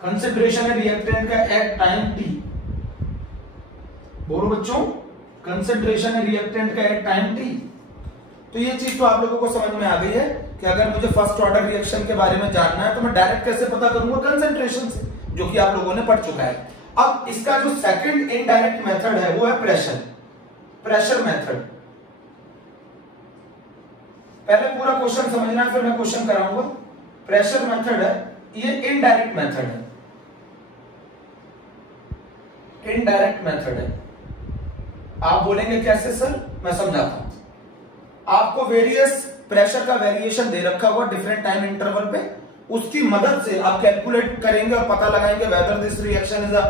Concentration है reactant का at time T. बोलो बच्चों, कंसेंट्रेशन है रिएक्टेंट का एट टाइम टी। तो ये चीज तो आप लोगों को समझ में आ गई है कि अगर मुझे फर्स्ट ऑर्डर रिएक्शन के बारे में जानना है तो मैं डायरेक्ट कैसे पता करूंगा, कंसेंट्रेशन से, जो कि आप लोगों ने पढ़ चुका है। अब इसका जो सेकंड इनडायरेक्ट मेथड है वो है प्रेशर मेथड। पहले पूरा क्वेश्चन समझना है, फिर मैं क्वेश्चन कराऊंगा। प्रेशर मेथड है, ये इनडायरेक्ट मेथड है, इनडायरेक्ट मेथड है। आप बोलेंगे कैसे सर, मैं समझाता हूं। आपको वेरियस प्रेशर का वेरिएशन दे रखा हुआ डिफरेंट टाइम इंटरवल पे, उसकी मदद से आप कैलकुलेट करेंगे और पता लगाएंगे whether this reaction is a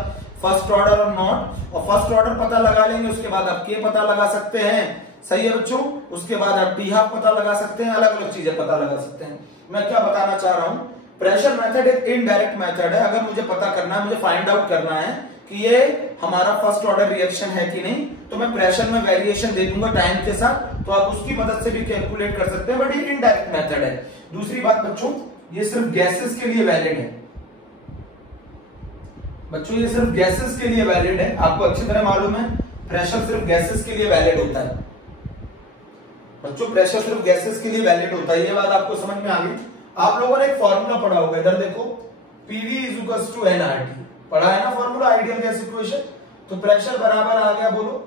first order और नॉट। और फर्स्ट ऑर्डर पता लगा लेंगे, उसके बाद आप के पता लगा सकते हैं, सही है बच्चों। उसके बाद आप टी हाफ पता लगा सकते हैं, अलग अलग चीजें पता लगा सकते हैं। मैं क्या बताना चाह रहा हूं, प्रेशर मेथड एक इनडायरेक्ट मेथड है। अगर मुझे पता करना है, मुझे फाइंड आउट करना है कि ये हमारा फर्स्ट ऑर्डर रिएक्शन है कि नहीं, तो मैं प्रेशर में वेरिएशन दे दूंगा टाइम के साथ, तो आप उसकी मदद से भी कैलकुलेट कर सकते हैं, बट ये इनडायरेक्ट मेथड है। दूसरी बात बच्चों, ये सिर्फ गैसेस के लिए वैलिड है। बच्चों ये सिर्फ गैसेस के लिए वैलिड है, आपको अच्छी तरह मालूम है प्रेशर सिर्फ गैसेस के लिए वैलिड होता है। बच्चों प्रेशर सिर्फ गैसेस के लिए वैलिड होता है, ये बात आपको समझ में आ गई। आप लोगों ने एक फॉर्मूला पढ़ा होगा, इधर देखो, PV is equals to nRT, पढ़ा है ना फॉर्मूला, आइडियल गैस इक्वेशन। तो प्रेशर बराबर आ गया, बोलो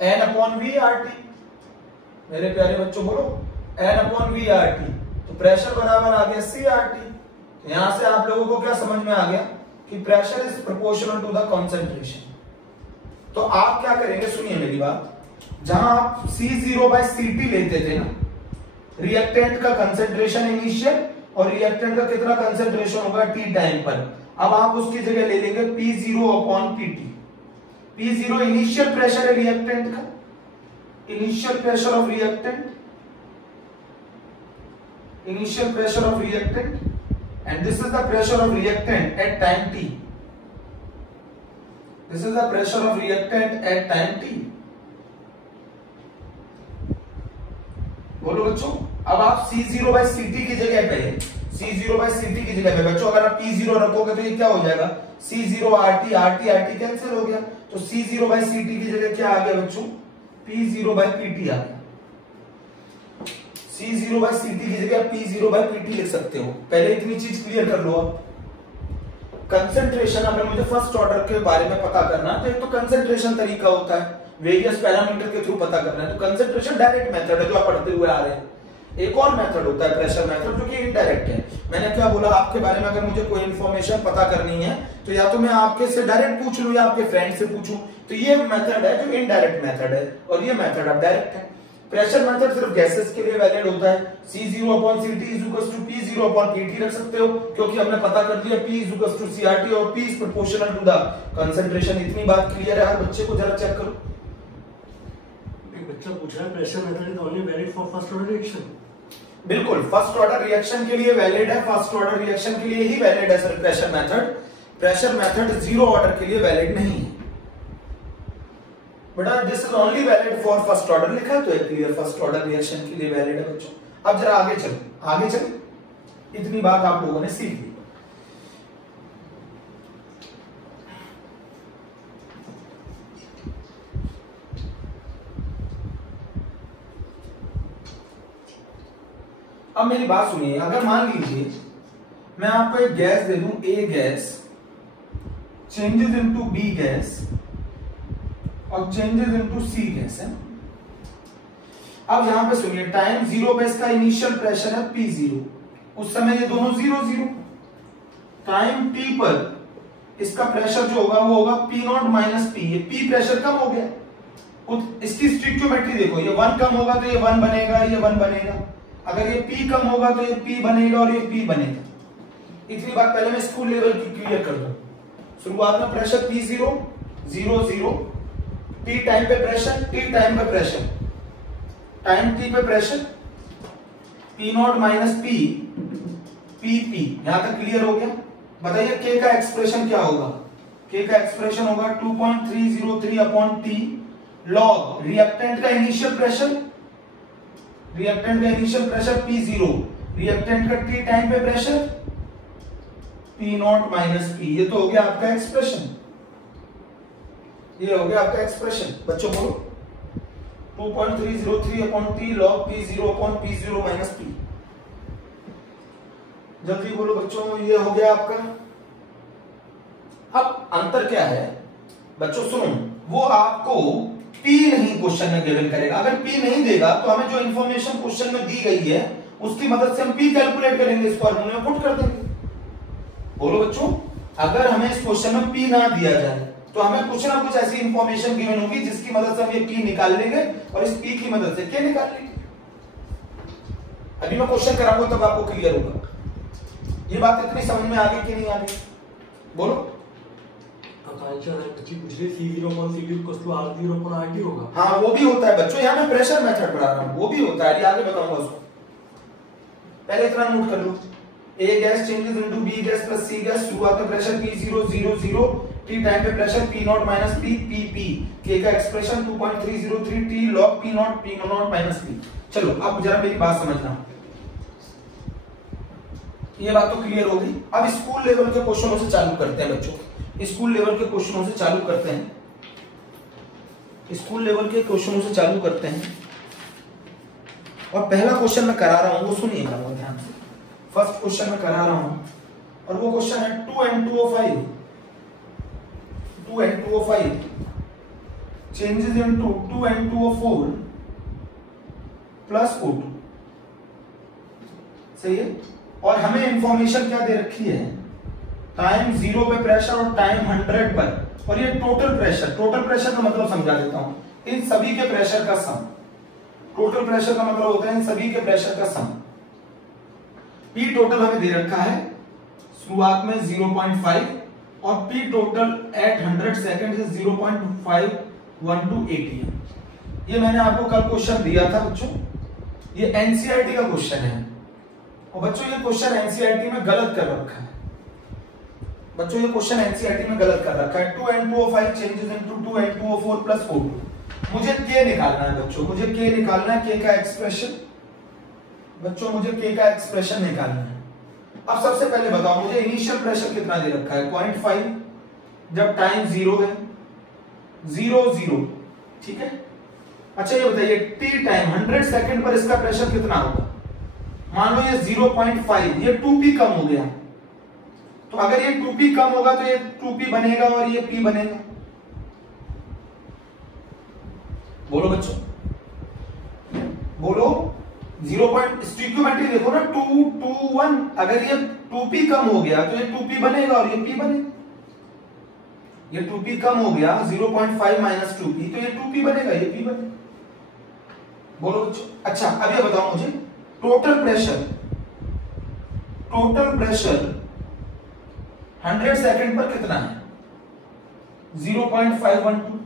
n upon V R T. मेरे प्यारे बच्चों बोलो n upon V R T. तो प्रेशर बराबर आ गया सी आर टी। यहां से आप लोगों को क्या समझ में आ गया कि pressure is proportional to the concentration. तो आप क्या करेंगे, सुनिए मेरी बात, जहां आप C0/Ct लेते थे ना, रिएक्टेंट का कंसंट्रेशन इनिशियल और रिएक्टेंट का कितना कंसंट्रेशन होगा टी टाइम पर, अब आप उसकी जगह ले लेंगे P0/Pt। P0 इनिशियल प्रेशर है रिएक्टेंट का, initial pressure of reactant, initial pressure of reactant, and this is the pressure of reactant eight time t। This is the pressure of reactant eight time t। बोलो बच्चों, अब आप C0/Ct की जगह पे, C0/Ct की जगह पे बच्चों अगर आप P0 रखोगे तो ये क्या हो जाएगा, C0RT, RT कैंसिल हो गया, तो C0/Ct की जगह क्या आ गया बच्चों, P0/Pt आ गया। C0/Ct की जगह P0/Pt लिख सकते हो। पहले इतनी चीज क्लियर कर लो। आप कंसंट्रेशन, अगर मुझे फर्स्ट ऑर्डर के बारे में पता करना है तो एक तो कंसंट्रेशन तरीका होता है, वेरियस पैरामीटर के थ्रू पता करना है, तो कंसंट्रेशन डायरेक्ट मेथड है जो आप पढ़ते हुए आ रहे हैं। एक और मेथड होता है प्रेशर मेथड, जो कि इनडायरेक्ट है। मैंने क्या बोला, आपके बारे में अगर मुझे कोई इन्फॉर्मेशन पता करनी है तो या तो मैं आपके से डायरेक्ट पूछ लूं या आपके फ्रेंड से पूछूं, तो ये मेथड है जो इनडायरेक्ट मेथड है, और ये मेथड अब डायरेक्ट है। प्रेशर मेथड सिर्फ गैसेस के लिए वैलिड होता है। C0/Ct is equals to P0/Pt रख सकते हो, क्योंकि हमने पता कर दिया P is equals to CRT और P is proportional to the concentration. इतनी बात क्लियर है? हर बच्चे को जरा चेक करो। बच्चा पूछ रहा है pressure method is only valid for first order reaction. बिल्कुल, फर्स्ट ऑर्डर रिएक्शन के लिए वैलिड है, फर्स्ट ऑर्डर रिएक्शन के लिए ही वैलिड है sir pressure method. Pressure method zero order के लिए वैलिड नहीं है बेटा, this is only valid for first order लिखा है तो एक क्लियर फर्स्ट ऑर्डर रिएक्शन के लिए वैलिड है बच्चों। अब जरा आगे चलो, आगे चलो, इतनी बात आप लोगों ने सीख ली। अब मेरी बात सुनिए, अगर मान लीजिए मैं आपको एक गैस दे दूं, A gas changes into B gas और चेंजेस इनटू सी गैस है। अब यहां पे सुनिए, टाइम जीरो पे इसका इनिशियल प्रेशर है P0, उस समय ये दोनों 0 टाइम t पर इसका प्रेशर जो होगा वो होगा P0 माइनस P। ये P प्रेशर कम हो गया, इसकी स्टिक्योमेट्री देखो, ये 1 कम होगा तो ये 1 बनेगा, ये 1 बनेगा, अगर ये P कम होगा तो ये P बनेगा और ये P बनेगा। इतनी बात पहले मैं स्कूल लेवल की क्लियर कर दूं। शुरुआत में प्रेशर P0 0 T टाइम पे प्रेशर, T टाइम पे प्रेशर, टाइम T पे pressure P0 minus P PP। यहां तक क्लियर हो गया? बताइए K का एक्सप्रेशन क्या होगा? K का एक्सप्रेशन होगा 2.303 अपॉन T लॉग रिएक्टेंट का इनिशियल प्रेशर, रिएक्टेंट का इनिशियल प्रेशर P0, रिएक्टेंट का T टाइम पे pressure P not minus P. ये तो हो गया आपका एक्सप्रेशन, ये हो गया आपका एक्सप्रेशन। बच्चों बोलो 2.303 upon T log P0 upon P0 minus P. जल्दी बोलो बच्चों, ये हो गया आपका। अब अंतर क्या है बच्चों, सुनो, वो आपको P नहीं क्वेश्चन में गिवन करेगा। अगर P नहीं देगा तो हमें जो इंफॉर्मेशन क्वेश्चन में दी गई है उसकी मदद से हम P कैलकुलेट करेंगे, इस फॉर्मूले में पुट कर देंगे। बोलो बच्चों, अगर हमें इस क्वेश्चन में P ना दिया जाए तो हमें कुछ ना कुछ ऐसी इंफॉर्मेशन गिवन होगी जिसकी मदद से हम ये P निकाल लेंगे और इस P की मदद से K निकाल लेंगे। अभी मैं क्वेश्चन कराऊंगा तब आपको क्लियर होगा। ये बात इतनी समझ में आ गई कि नहीं आ गई? बोलो। C0 upon C2 equals to R0 upon RT होगा। हाँ, वो भी होता है बच्चों, यहाँ मैं प्रेशर मेथड पढ़ा रहा हूँ, वो भी होता है, आगे बताऊंगा उसको। पहले इतना नोट कर लो, A gas changes into B gas plus C gas. शुरुआत में प्रेशर P0 0 0, T टाइम पे pressure P0 minus P P P। K का expression 2.303 T log P0 minus P। चलो अब जरा मेरी बात समझना, ये बात तो क्लियर हो गई। अब स्कूल लेवल के क्वेश्चनों से चालू करते हैं बच्चों, स्कूल लेवल के क्वेश्चनों से चालू करते हैं, स्कूल लेवल के क्वेश्चनों से चालू करते हैं। और पहला क्वेश्चन मैं करा रहा हूं, वो सुनिएगा बहुत ध्यान से। फर्स्ट क्वेश्चन मैं करा रहा हूं और वो क्वेश्चन है 2n2O5 changes into 2n2O4 plus O2। सही है। और हमें इंफॉर्मेशन क्या दे रखी है, टाइम 0 पे प्रेशर और टाइम 100 पर, और ये टोटल प्रेशर। टोटल प्रेशर का मतलब समझा देता हूं, इन सभी के प्रेशर का सम। टोटल प्रेशर का मतलब होता है इन सभी के प्रेशर का सम। P टोटल हमें दे रखा है शुरुआत में 0.5 और P टोटल एट 100 सेकंड से 0.512 ATM। ये मैंने आपको कल क्वेश्चन दिया था बच्चों, ये एनसीईआरटी का क्वेश्चन है। और बच्चों ये क्वेश्चन एनसीईआरटी में गलत कर रखा है, बच्चों ये क्वेश्चन एनसीईआरटी में गलत कर रखा है। 2n2O5 changes into 2n2O4 plus O2। मुझे K निकालना है बच्चों, मुझे K निकालना है, K का एक्सप्रेशन बच्चों, मुझे K का एक्सप्रेशन निकालना है। अब सबसे पहले बताओ मुझे इनिशियल प्रेशर कितना दे रखा है, 0.5 जब टाइम 0 है, 0 0, ठीक है। अच्छा ये बताइए T टाइम 100 सेकंड पर इसका प्रेशर कितना होगा। मान लो ये 0.5, ये 2P कम हो गया, तो अगर ये 2P कम होगा तो ये 2P बनेगा और ये P बनेगा। बोलो बच्चों, बोलो। 0. स्टिक्योमेट्री देखो ना, 2 2 1, अगर ये 2P कम हो गया तो ये 2P बनेगा और ये P बनेगा। ये 2P कम हो गया 0.5 माइनस 2P, तो ये 2P बनेगा, ये P बनेगा। बोलो बच्चों। अच्छा अब ये बताओ मुझे टोटल प्रेशर 100 सेकंड पर कितना है, 0.512।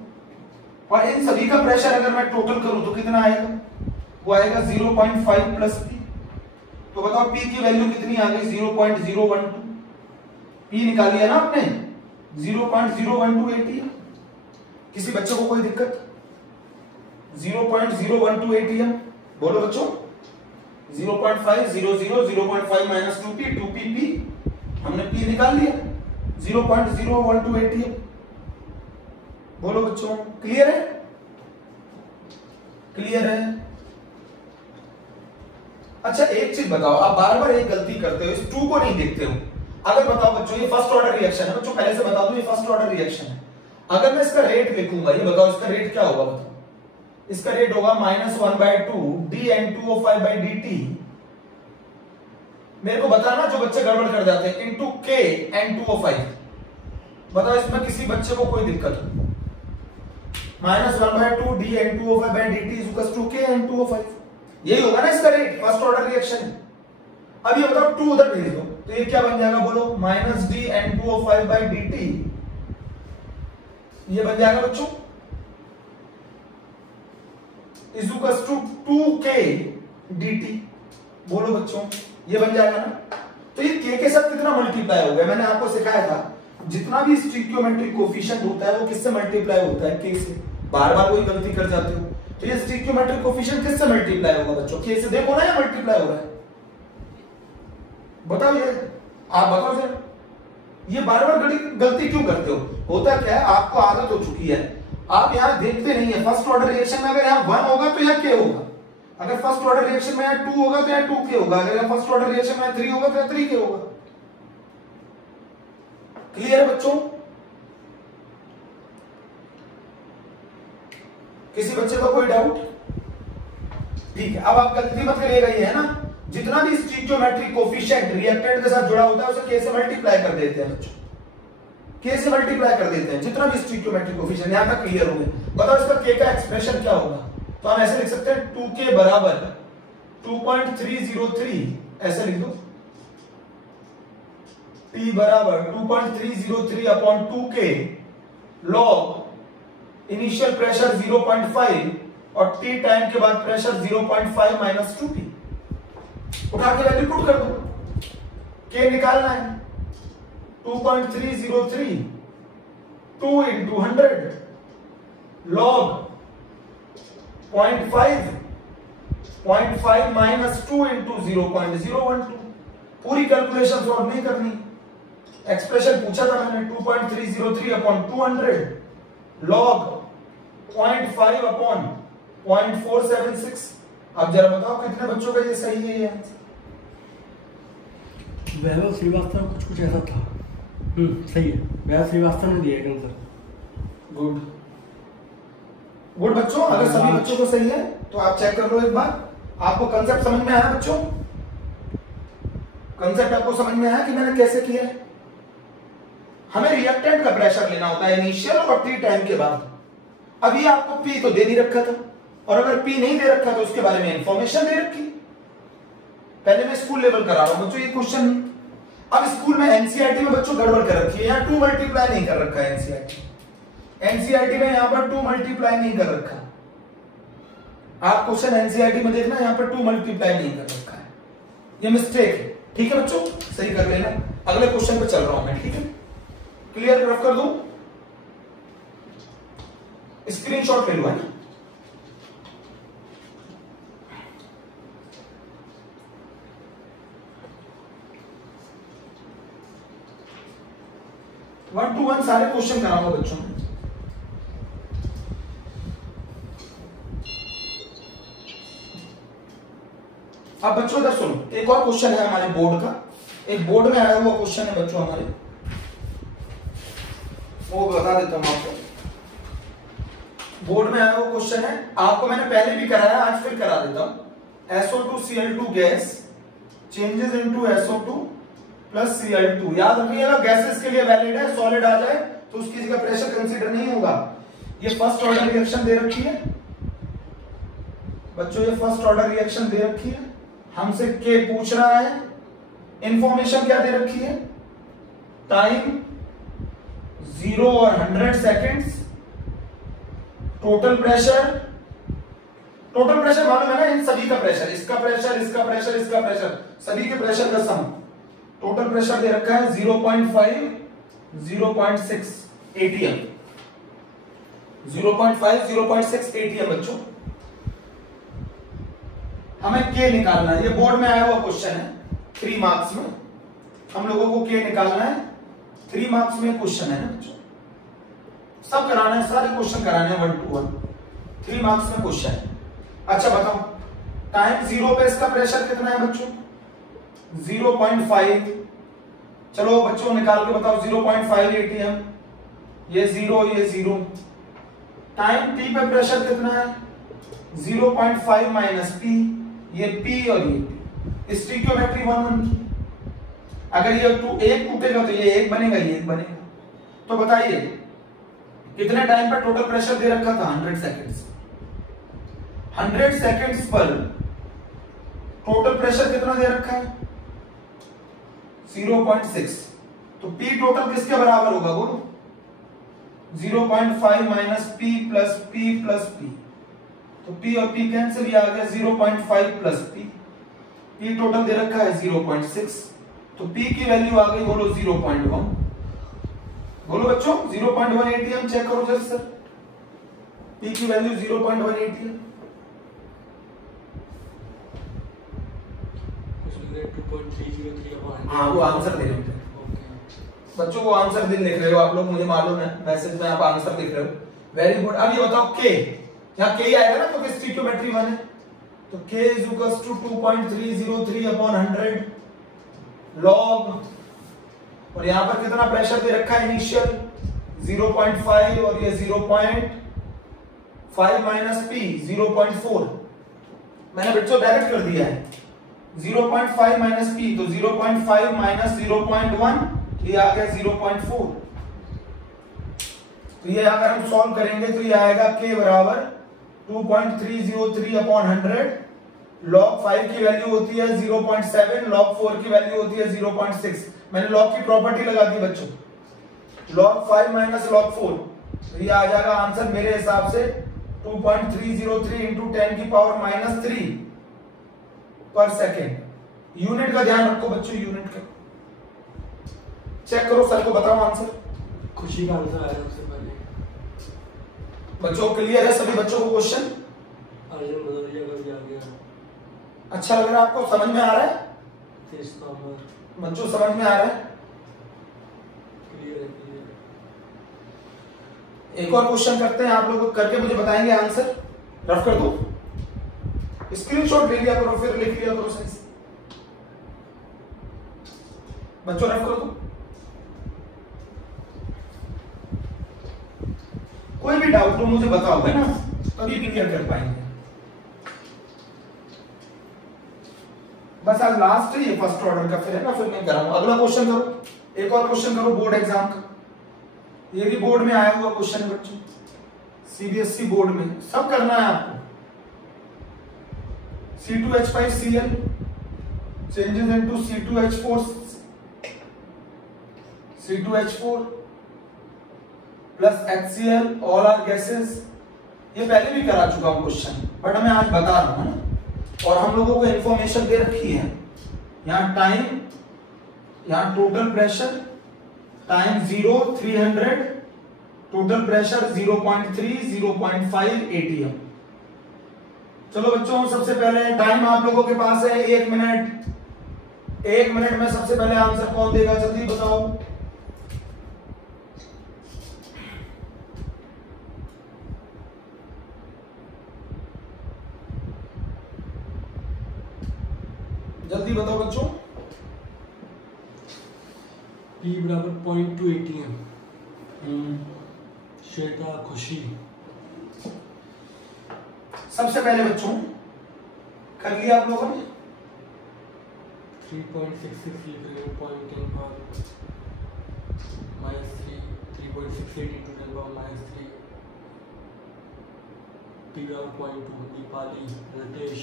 और इन सभी का प्रेशर अगर मैं टोटल करूं तो कितना आएगा, वो आएगा 0.5 प्लस P। तो बताओ P की वैल्यू कितनी आ गई, 0.012। P निकाल लिया ना आपने, 0.012 ATM। किसी बच्चे को कोई दिक्कत, 0.012 ATM। बोलो बच्चों, 0.5 0 0 0.5 माइनस 2P 2P P, हमने P निकाल लिया, 0.012 ATM। बोलो बच्चों, क्लियर है, क्लियर है। अच्छा एक चीज बताओ, आप बार बार एक गलती करते हो, इस 2 को नहीं देखते हो। अगर बताओ बच्चों ये फर्स्ट ऑर्डर रिएक्शन है, बच्चों पहले से बता दूं ये फर्स्ट ऑर्डर रिएक्शन है। अगर मैं इसका रेट लिखूंगा, ये बताओ इसका रेट क्या होगा, बताओ। इसका रेट होगा -1/2 dN2O5/dt। मेरे को बताना जो बच्चे गड़बड़ कर जाते हैं, इंटू K N2O5। बताओ इसमें किसी बच्चे को कोई दिक्कत हो, -1/2 dN2O5/dt equals to K N2O5। यही होगा ना इसका रेट, फर्स्ट ऑर्डर रिएक्शन। अब ये बताओ 2 उधर भेज दो तो ये क्या बन जाएगा, बोलो -dN2O5/dt। ये बन जाएगा बच्चों इक्वल्स टू 2K dt। बोलो बच्चों, ये बन जाएगा ना। तो ये K के साथ कितना मल्टीप्लाई हो गया, मैंने आपको सिखाया था जितना भी स्टिक्योमेट्रिक कोफिशिएंट होता है वो किससे मल्टीप्लाई होता है, K से। बार बार वही गलती कर जाते हो। तो ये स्टिक्योमेट्रिक कोफिशिएंट किससे मल्टीप्लाई होगा बच्चों, K से। देखो ना ये मल्टीप्लाई हो रहा है, बताओ ये, आप बताओ जरा ये बार बार गलती क्यों करते हो? होता क्या है, आपको आदत हो चुकी है, आप यहाँ देखते नहीं है। फर्स्ट ऑर्डर रिएक्शन में अगर यहाँ 1 होगा तो यहाँ k होगा, अगर फर्स्ट ऑर्डर रिएक्शन में यहाँ 2 होगा तो यहाँ 2k होगा, अगर यहाँ फर्स्ट ऑर्डर रिएक्शन में 3 होगा तो यहाँ 3k होगा। क्लियर है बच्चों? किसी बच्चे को कोई डाउट? ठीक है, अब आप गलती मत करिएगा, ये है ना, जितना भी स्टीरियोमेट्रिक कोफिशिएंट रिएक्टेंट के साथ जुड़ा होता है उसे k से मल्टीप्लाई कर देते हैं बच्चों, k से मल्टीप्लाई कर देते हैं जितना भी स्टीरियोमेट्रिक कोफिशिएंट। यहां तक क्लियर हो गया? बताओ इसका k का एक्सप्रेशन क्या होगा? तो हम ऐसे लिख सकते हैं 2k बराबर 2.303, ऐसे लिख दो, t बराबर 2.303 upon 2k log initial pressure 0.5 और t टाइम के बाद प्रेशर 0.5 माइनस 2p। उठा के वैल्यू पुट कर दो, k निकालना है 2.303 2 into 100 log 0.5 माइनस 2 into 0.012। पूरी कैलकुलेशन सॉल्व नहीं करनी, एक्सप्रेशन पूछा था मैंने 2.303 अपॉन 200 log 0.5 अपॉन 0.476। अब जरा बताओ कितने बच्चों का ये सही है? ये वैभव श्रीवास्तव कुछ ऐसा था। सही है, वैभव श्रीवास्तव ने दिया आंसर। गुड गुड बच्चों, अगर सभी बच्चों को सही है तो आप चेक कर लो एक बार। आपको कंसेप्ट समझ में आया बच्चों? कंसेप्ट आपको समझ में आया कि मैंने कैसे किया है? हमें रिएक्टेंट का प्रेशर लेना होता है इनिशियल और टी टाइम के बाद। अभी आपको पी तो दे नहीं रखा था, और अगर पी नहीं दे रखा तो उसके बारे में इंफॉर्मेशन दे रखी। पहले मैं स्कूल लेवल करा रहा हूं बच्चों ये क्वेश्चन। अब स्कूल में एनसीईआरटी में बच्चों गड़बड़ कर रखी है, यहाँ 2 मल्टीप्लाई नहीं कर रखा है एनसीईआरटी में यहाँ पर 2 मल्टीप्लाई नहीं कर रखा। आप क्वेश्चन एनसीईआरटी में देखना, यहाँ पर 2 मल्टीप्लाई नहीं कर रखा है, ये मिस्टेक है। ठीक है बच्चों, सही कर लेना। अगले क्वेश्चन पे चल रहा हूं मैं, ठीक है? क्लियर रफ कर दूं, स्क्रीनशॉट ले लो, है ना? वन टू वन सारे क्वेश्चन कराऊंगा बच्चों। अब बच्चों इधर सुनो, एक और क्वेश्चन है हमारे बोर्ड का, एक बोर्ड में आया हुआ क्वेश्चन है बच्चों हमारे, वो बता देता हूं आपको। बोर्ड में आया हुआ क्वेश्चन है, आपको मैंने पहले भी कराया, आज फिर करा देता हूं। SO2Cl2 gas changes into SO2 plus Cl2। याद रखिएगा गैसेस के लिए वैलिड है, सॉलिड आ जाए तो उसकी जगह प्रेशर कंसीडर नहीं होगा। ये फर्स्ट ऑर्डर रिएक्शन दे रखी है बच्चों, ये फर्स्ट ऑर्डर रिएक्शन दे रखी है, हमसे K पूछ रहा है। इंफॉर्मेशन क्या दे रखी है? टाइम 0 और 100 सेकेंड्स, टोटल प्रेशर मालूम है ना, इन सभी का प्रेशर, इसका प्रेशर, इसका प्रेशर, इसका प्रेशर, सभी के प्रेशर का सम। टोटल प्रेशर दे रखा है 0.5 0.6 ATM, 0.5 0.6 ATM बच्चों। हमें K निकालना है, ये बोर्ड में आया हुआ क्वेश्चन है, 3 मार्क्स में हम लोगों को K निकालना है। 3 मार्क्स में क्वेश्चन है ना बच्चों, सब कराना है, सारे क्वेश्चन कराने हैं 1 to 1, 3 मार्क्स में क्वेश्चन है। अच्छा बताओ, टाइम 0 पे इसका प्रेशर कितना है बच्चों? 0.5। चलो बच्चों निकाल के बताओ, 0.5 ATM, ये 0, ये 0। टाइम t पे प्रेशर कितना है? 0.5 माइनस p, ये p और ये p। स्टीरियोमेट्री 1 अगर ये 2 एक टूटेगा तो ये 1 बनेगा, ये 1 बनेगा। तो बताइए कितने टाइम पर टोटल प्रेशर दे रखा था? 100 सेकेंड्स। 100 सेकेंड्स पर टोटल प्रेशर कितना दे रखा है? 0.6। तो P टोटल किसके बराबर होगा बोलो? 0.5 minus P plus P plus P। तो P और P कैंसिल, आ गया 0.5 प्लस P। P टोटल दे रखा है 0.6, तो P की वैल्यू आ गई बोलो 0.1। बोलो बच्चों 0.1 ATM चेक करो जल्दी सर, P की वैल्यू 0.1 ATM। हाँ वो आंसर दे रहे हैं। बच्चों को आंसर दिन लिख रहे हो आप लोग, मुझे मालूम है, मैसेज में आप आंसर लिख रहे हो, वेरी गुड। अब ये बताओ के, यहाँ के ही आएगा ना, तो स्टोइकियोमेट्री 1 है, तो k is equals to 2.303 upon 100 log, और यहाँ पर कितना प्रेशर दे रखा है इनिशियल 0.5 और ये 0.5 माइनस p 0.4, मैंने बच्चों डायरेक्ट कर दिया है 0.5 माइनस p, तो 0.5 माइनस 0.1 ये आ गया 0.4, तो ये अगर हम सॉल्व करेंगे तो ये आएगा k बराबर 2.303 अपॉन 100 log 5 की वैल्यू होती है 0.7, log 4 की वैल्यू होती है 0.6, मैंने log की प्रॉपर्टी लगा दी बच्चों, log 5 माइनस log 4, तो ये आ जाएगा आंसर मेरे हिसाब से 2.303 इंटू 10 की पावर माइनस 3 पर सेकेंड। यूनिट का ध्यान रखो बच्चों, यूनिट का चेक करो, सर को बताओ आंसर। खुशी का आंसर आया सबसे पहले। बच्चों क्लियर है सभी बच्चों को क्वेश्चन? अर्जुन भदौरिया का भी आ गया। अच्छा लग रहा है आपको, समझ में आ रहा है बच्चों, समझ में आ रहा है? क्लियर है, क्लियर। एक और क्वेश्चन करते हैं, आप लोग करके मुझे बताएंगे आंसर, रफ कर दो, स्क्रीनशॉट ले लिया करो, फिर लिख लिया करो सही से बच्चों, रफ कर दो। कोई भी डाउट हो मुझे बताओगे ना, तभी क्लियर कर पाएंगे। बस आज लास्ट है ये फर्स्ट ऑर्डर का, फिर है ना, फिर मैं कराऊंगा। अगला क्वेश्चन करो, एक और क्वेश्चन करो बोर्ड एग्जाम का, ये भी बोर्ड में आया हुआ क्वेश्चन है बच्चों, सीबीएसई बोर्ड में, सब करना है आपको। C2H5Cl changes into C2H4 plus HCl, all are gases। ये पहले भी करा चुका हूं क्वेश्चन, बट मैं आज बता रहा हूं ना, और हम लोगों को इंफॉर्मेशन दे रखी है, यहाँ टाइम, यहाँ total pressure, time 0 300, total pressure 0.3 0.5 ATM। चलो बच्चों, सबसे पहले टाइम आप लोगों के पास है 1 मिनट, 1 मिनट में सबसे पहले आंसर कौन देगा, जल्दी बताओ। जल्दी बताओ बच्चों। P बराबर 0.2 ATM। श्वेता, खुशी। सबसे पहले बच्चों कर लिया आप लोगों ने, 3.66 लिखेंगे, 0.10 power minus 3, 3.68 into 10 power minus 3, P बराबर 0.2, दीपाली, रितेश।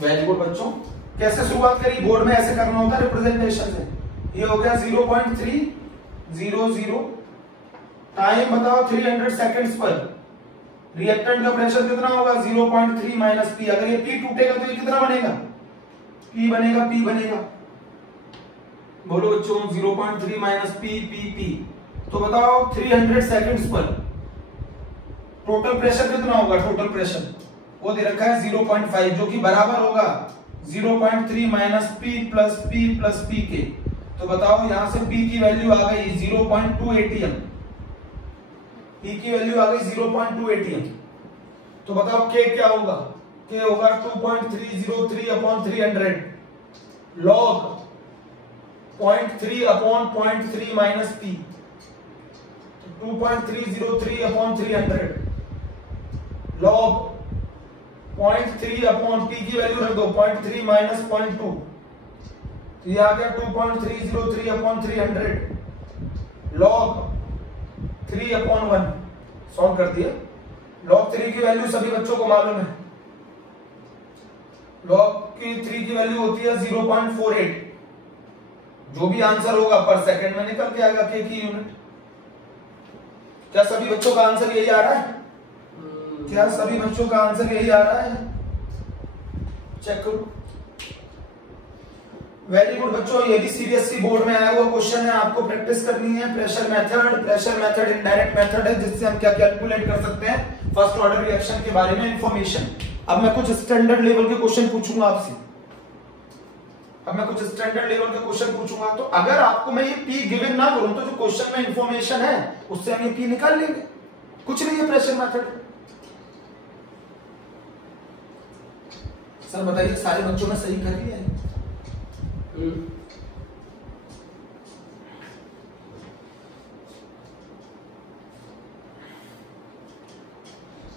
वेरी गुड बच्चों, कैसे शुरुआत करी, बोर्ड में ऐसे करना होता है रिप्रेजेंटेशन से। ये हो गया 0.300, टाइम बताओ 300 सेकंड्स पर, रिएक्टेंट का प्रेशर कितना होगा 0.3 माइनस पी, अगर ये पी टूटेगा तो ये कितना बनेगा, पी बनेगा, पी बनेगा, बोलो बच्चों 0.3 माइनस पी, पी पी, तो बताओ 300 सेकंड्स पर टोटल प्रेशर कितना होगा, टोटल प्रेशर वो दे रखा है 0.5, जो कि बराबर होगा 0.3 माइनस पी प्लस पी के। तो बताओ यहां से पी की वैल्यू आ गई 0.2 ATM, पी की वैल्यू आ गई 0.2 ATM, तो बताओ के क्या होगा, के होगा 2.303 upon 300 log 0.3 upon 0.3 minus P, तो 2.303 अपॉन 300 लॉग 0.3 अपॉन पी की वैल्यू रख दो 0.3 माइनस 0.2, तो ये आ गया 2.303 अपॉन 300 लॉग 3 अपॉन 1, सॉल्व कर दिया। लॉग 3 की वैल्यू सभी बच्चों को मालूम है, लॉग की 3 की वैल्यू होती है 0.48, जो भी आंसर होगा पर सेकंड में निकल के आएगा के की यूनिट। क्या सभी बच्चों का आंसर यही आ रहा है, क्या सभी बच्चों का आंसर यही आ रहा है, चेक करो। वेरी गुड बच्चों, ये भी सीबीएसई बोर्ड में आया हुआ क्वेश्चन है, आपको प्रैक्टिस करनी है। प्रेशर मेथड इनडायरेक्ट मेथड है, जिससे हम क्या कैलकुलेट कर सकते हैं फर्स्ट ऑर्डर रिएक्शन के बारे में इंफॉर्मेशन। अब मैं कुछ स्टैंडर्ड लेवल के क्वेश्चन पूछूंगा आपसे। अब मैं कुछ स्टैंडर्ड लेवल के क्वेश्चन पूछूंगा, तो अगर आपको मैं ये पी गिवन ना करूं तो जो क्वेश्चन में इंफॉर्मेशन है उससे हम ये पी निकाल लेंगे, कुछ नहीं है प्रेशर मेथड। सर बताइए सारे बच्चों ने सही कर लिया है?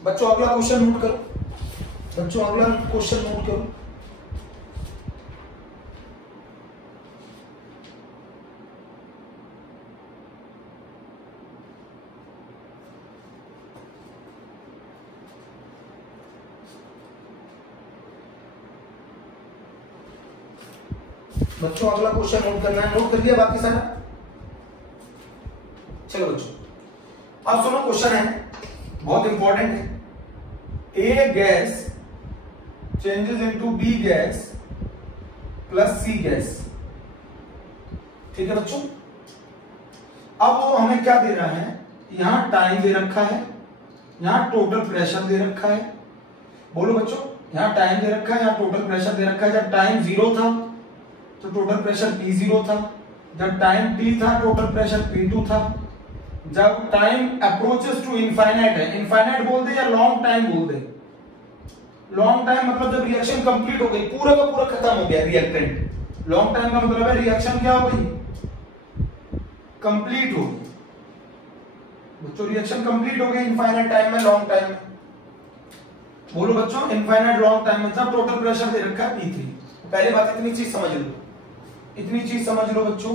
बच्चों अगला क्वेश्चन नोट करो, बच्चों अगला क्वेश्चन नोट करो। बच्चों अगला क्वेश्चन नोट करना है, नोट कर लिया बाकी सारा? चलो बच्चों अब सुनो, क्वेश्चन है बहुत इंपॉर्टेंट है। A gas changes into B gas plus C gas, ठीक है बच्चों। अब वो हमें क्या दे रहा है, यहां टाइम दे रखा है, यहां टोटल प्रेशर दे रखा है। बोलो बच्चों, यहां टाइम दे रखा है, यहां टोटल प्रेशर दे रखा है। जब टाइम 0 था तो टोटल प्रेशर P0 था, जब टाइम T था टोटल प्रेशर P2 था। जब टाइम अप्रोचेस टू इनफाइनाइट है, इनफाइनाइट बोल दे या लॉन्ग टाइम बोल दे, लॉन्ग टाइम मतलब जब रिएक्शन कंप्लीट हो गई, पूरा का पूरा खत्म हो गया रिएक्टेंट। लॉन्ग टाइम का मतलब है रिएक्शन क्या हो गई, कंप्लीट हो गई बच्चों, रिएक्शन कंप्लीट हो गई इनफाइनाइट टाइम में, लॉन्ग टाइम में। बोलो बच्चों, इनफाइनाइट लॉन्ग टाइम में जब टोटल प्रेशर दे रखा है P3। पहले बात इतनी चीज समझ लो, इतनी चीज समझ लो बच्चों,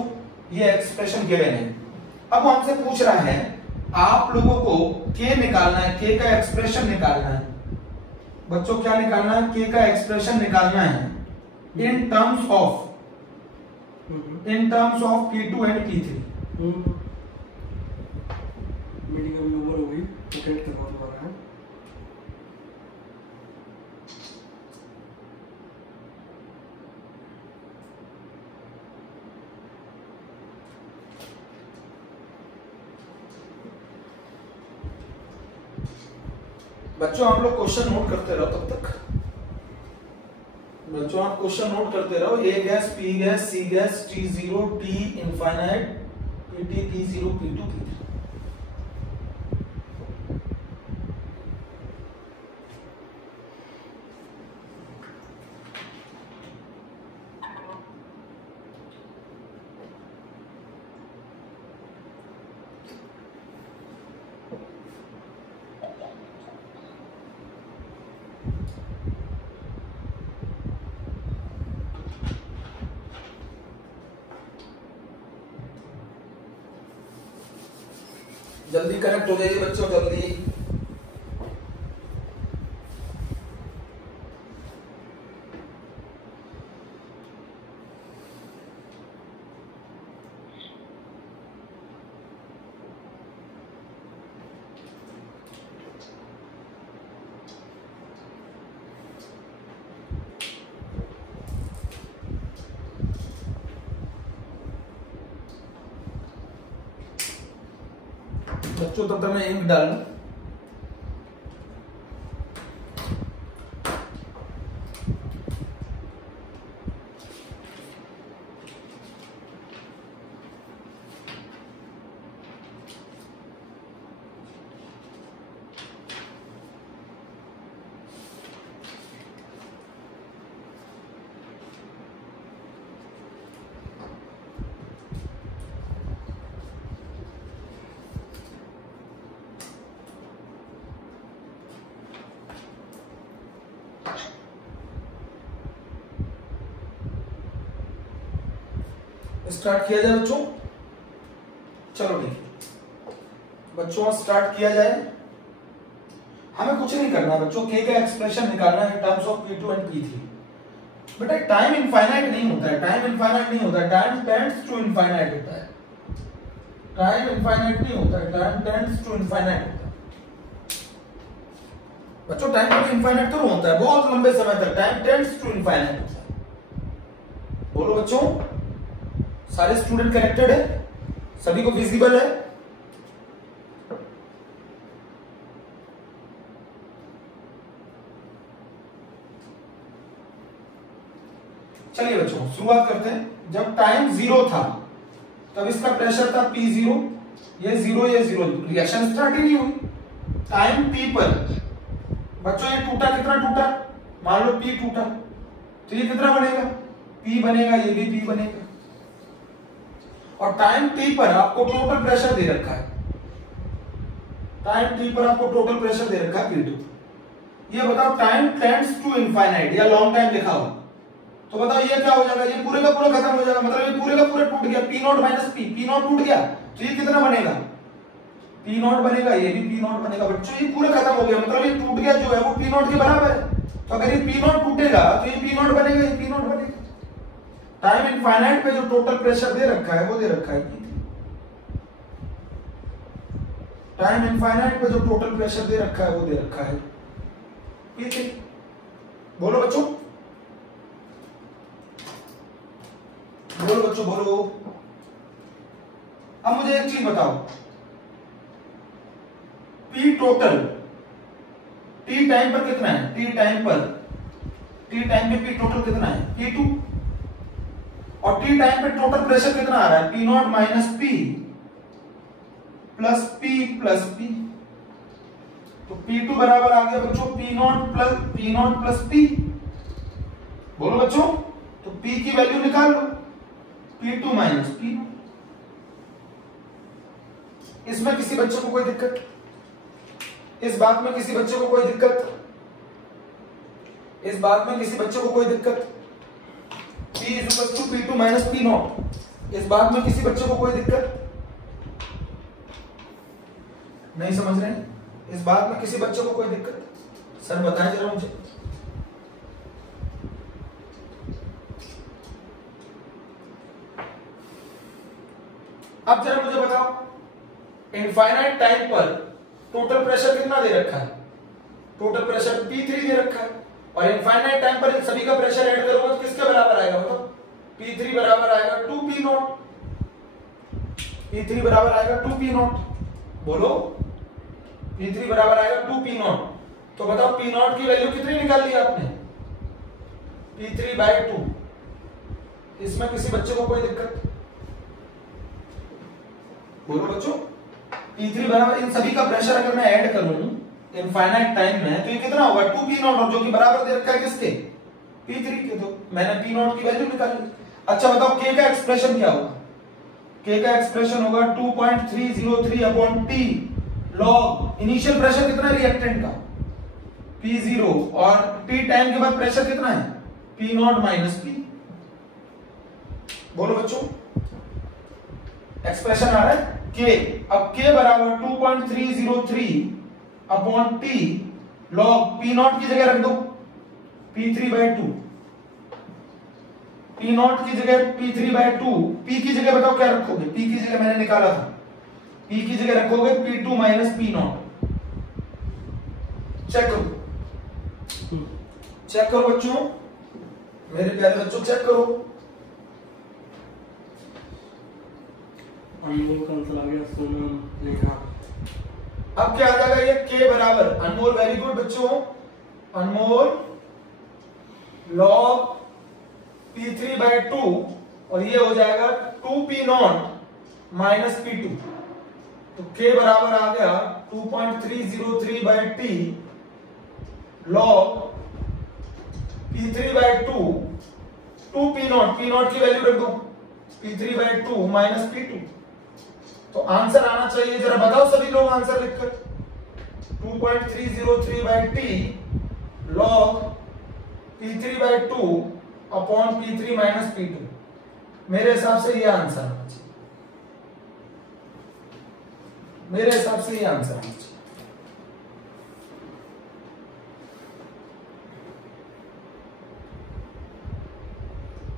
ये एक्सप्रेशन गिवन है। अब वो हमसे पूछ रहा है आप लोगों को के निकालना है, के का एक्सप्रेशन निकालना है बच्चों। क्या निकालना है, के का एक्सप्रेशन निकालना है in terms of P2 and P3। Meeting अभी ओवर हो गई, तो कनेक्ट करवा दोबारा है। बच्चों आप लोग क्वेश्चन नोट करते रहो तब तक, बच्चों आप क्वेश्चन नोट करते रहो। A gas, P gas, C gas, T0, T infinite, P2, P3। जल्दी कनेक्ट हो जाइए बच्चों, जल्दी। बच्चों तब तक मैं इंक डाल लूं। स्टार्ट किया जाए बच्चों, चलो ठीक है बच्चों, स्टार्ट किया जाए। हमें कुछ नहीं करना बच्चों, के का एक्सप्रेशन निकालना है terms of P2 and P3। बेटा टाइम इनफाइनाइट नहीं होता है, टाइम इनफाइनाइट नहीं होता है, टाइम टेंड्स टू इनफाइनाइट होता है। टाइम इनफाइनाइट नहीं होता है, टाइम टेंड्स टू इनफाइनाइट होता है बच्चों। टाइम कभी इनफाइनाइट तो होता है, बहुत लंबे समय तक टाइम टेंड्स टू इनफाइनाइट होता है। बोलो बच्चों, सारे स्टूडेंट कनेक्टेड है, सभी को विजिबल है? चलिए बच्चों शुरुआत करते हैं। जब टाइम 0 था तब इसका प्रेशर था P0, ये 0, ये 0, रिएक्शन स्टार्ट ही नहीं हुई। टाइम T पर बच्चों ये टूटा, कितना टूटा, मान लो P टूटा, तो ये कितना बनेगा, P बनेगा, ये भी P बनेगा। और टाइम T पर आपको टोटल प्रेशर दे रखा है, टाइम T पर आपको टोटल प्रेशर दे रखा है P2। ये बताओ टाइम टेंड्स टू इनफाइनाइट या लॉन्ग टाइम लिखा हो तो बताओ ये क्या हो जाएगा, ये पूरे का पूरा खत्म हो जाएगा, मतलब ये पूरे का पूरा टूट गया, P0 माइनस P, P0 टूट गया तो ये कितना बनेगा, P0 बनेगा, ये भी P0 बनेगा। बच्चों ये पूरा खत्म हो गया, मतलब ये टूट गया जो है वो P0 के बराबर है। तो अगर ये P0 टूटेगा तो ये P0 बनेगा, ये P0 बनेगा। टाइम इनफाइनाइट पे जो टोटल प्रेशर दे रखा है वो दे रखा है P3। टाइम इनफाइनाइट पे जो टोटल प्रेशर दे रखा है वो दे रखा है P3। बोलो बच्चों, बोलो बच्चों, बोलो। अब मुझे एक चीज बताओ, P टोटल T टाइम पर कितना है, T टाइम पे P टोटल कितना है, P2। और T टाइम पे टोटल प्रेशर कितना आ रहा है, P0 minus P plus P। तो P2 बराबर आ गया बच्चों P0 प्लस P। बोलो बच्चों, तो P की वैल्यू निकाल लो, P2 माइनस P। इसमें किसी बच्चे को कोई दिक्कत, इस बात में किसी बच्चे को कोई दिक्कत, इस बात में किसी बच्चे को कोई दिक्कत, P is equal to P2 minus P0, इस बात में किसी बच्चे को कोई दिक्कत नहीं, समझ रहे हैं, इस बात में किसी बच्चे को कोई दिक्कत, सर बताएं जरा मुझे। अब जरा मुझे बताओ, इनफाइनाइट टाइम पर टोटल प्रेशर कितना दे रखा है, टोटल प्रेशर P3 दे रखा है, और इनफाइनाइट टाइम पर इन सभी का प्रेशर ऐड करोगे तो किसके बराबर आएगा, बताओ। P3 बराबर आएगा 2P0, P3 बराबर आएगा 2P0। बोलो, P3 बराबर आएगा 2P0। तो बताओ P0 की वैल्यू कितनी निकाल ली आपने, P3/2। इसमें किसी बच्चे को कोई दिक्कत, बोलो बच्चों। P3 बराबर, इन सभी का प्रेशर अगर मैं ऐड करूं इनफाइनाइट टाइम में तो ये कितना होगा 2P0, और जो कि बराबर दे रखा है किसके, P3 के। तो मैंने P0 की वैल्यू निकाली। अच्छा बताओ K का एक्सप्रेशन क्या होगा, K का एक्सप्रेशन होगा 2.303 upon T log initial pressure कितना है रिएक्टेंट का, P0, और T टाइम के बाद प्रेशर कितना है, P0 माइनस P। बोलो बच्चों, एक्सप्रेशन आ रहा है K। अब K बराबर 2.303 अपॉन T लॉग P0 की जगह रख दो P3/2, P0 की जगह P3/2, P की जगह बताओ क्या रखोगे, P की जगह मैंने निकाला था, P की जगह रखोगे P2 माइनस P0। चेक करो, चेक करो बच्चों, मेरे प्यारे बच्चों चेक करो। अनमोल का आंसर आ गया, सोनम नेहा। अब क्या आ जाएगा, ये K बराबर अनमोल, वेरी गुड बच्चों, अनमोल लॉग P3/2, और ये हो जाएगा 2P0 माइनस P2। तो K बराबर आ गया 2.303/T log P3/2 2P0, P0 की वैल्यू रख दो P3/2 माइनस P2। तो आंसर आना चाहिए, जरा बताओ सभी लोग आंसर लिखकर, 2.303/T log P3/2 upon P3 minus P2। मेरे हिसाब से ये आंसर आना चाहिए, मेरे हिसाब से ये आंसर आना चाहिए।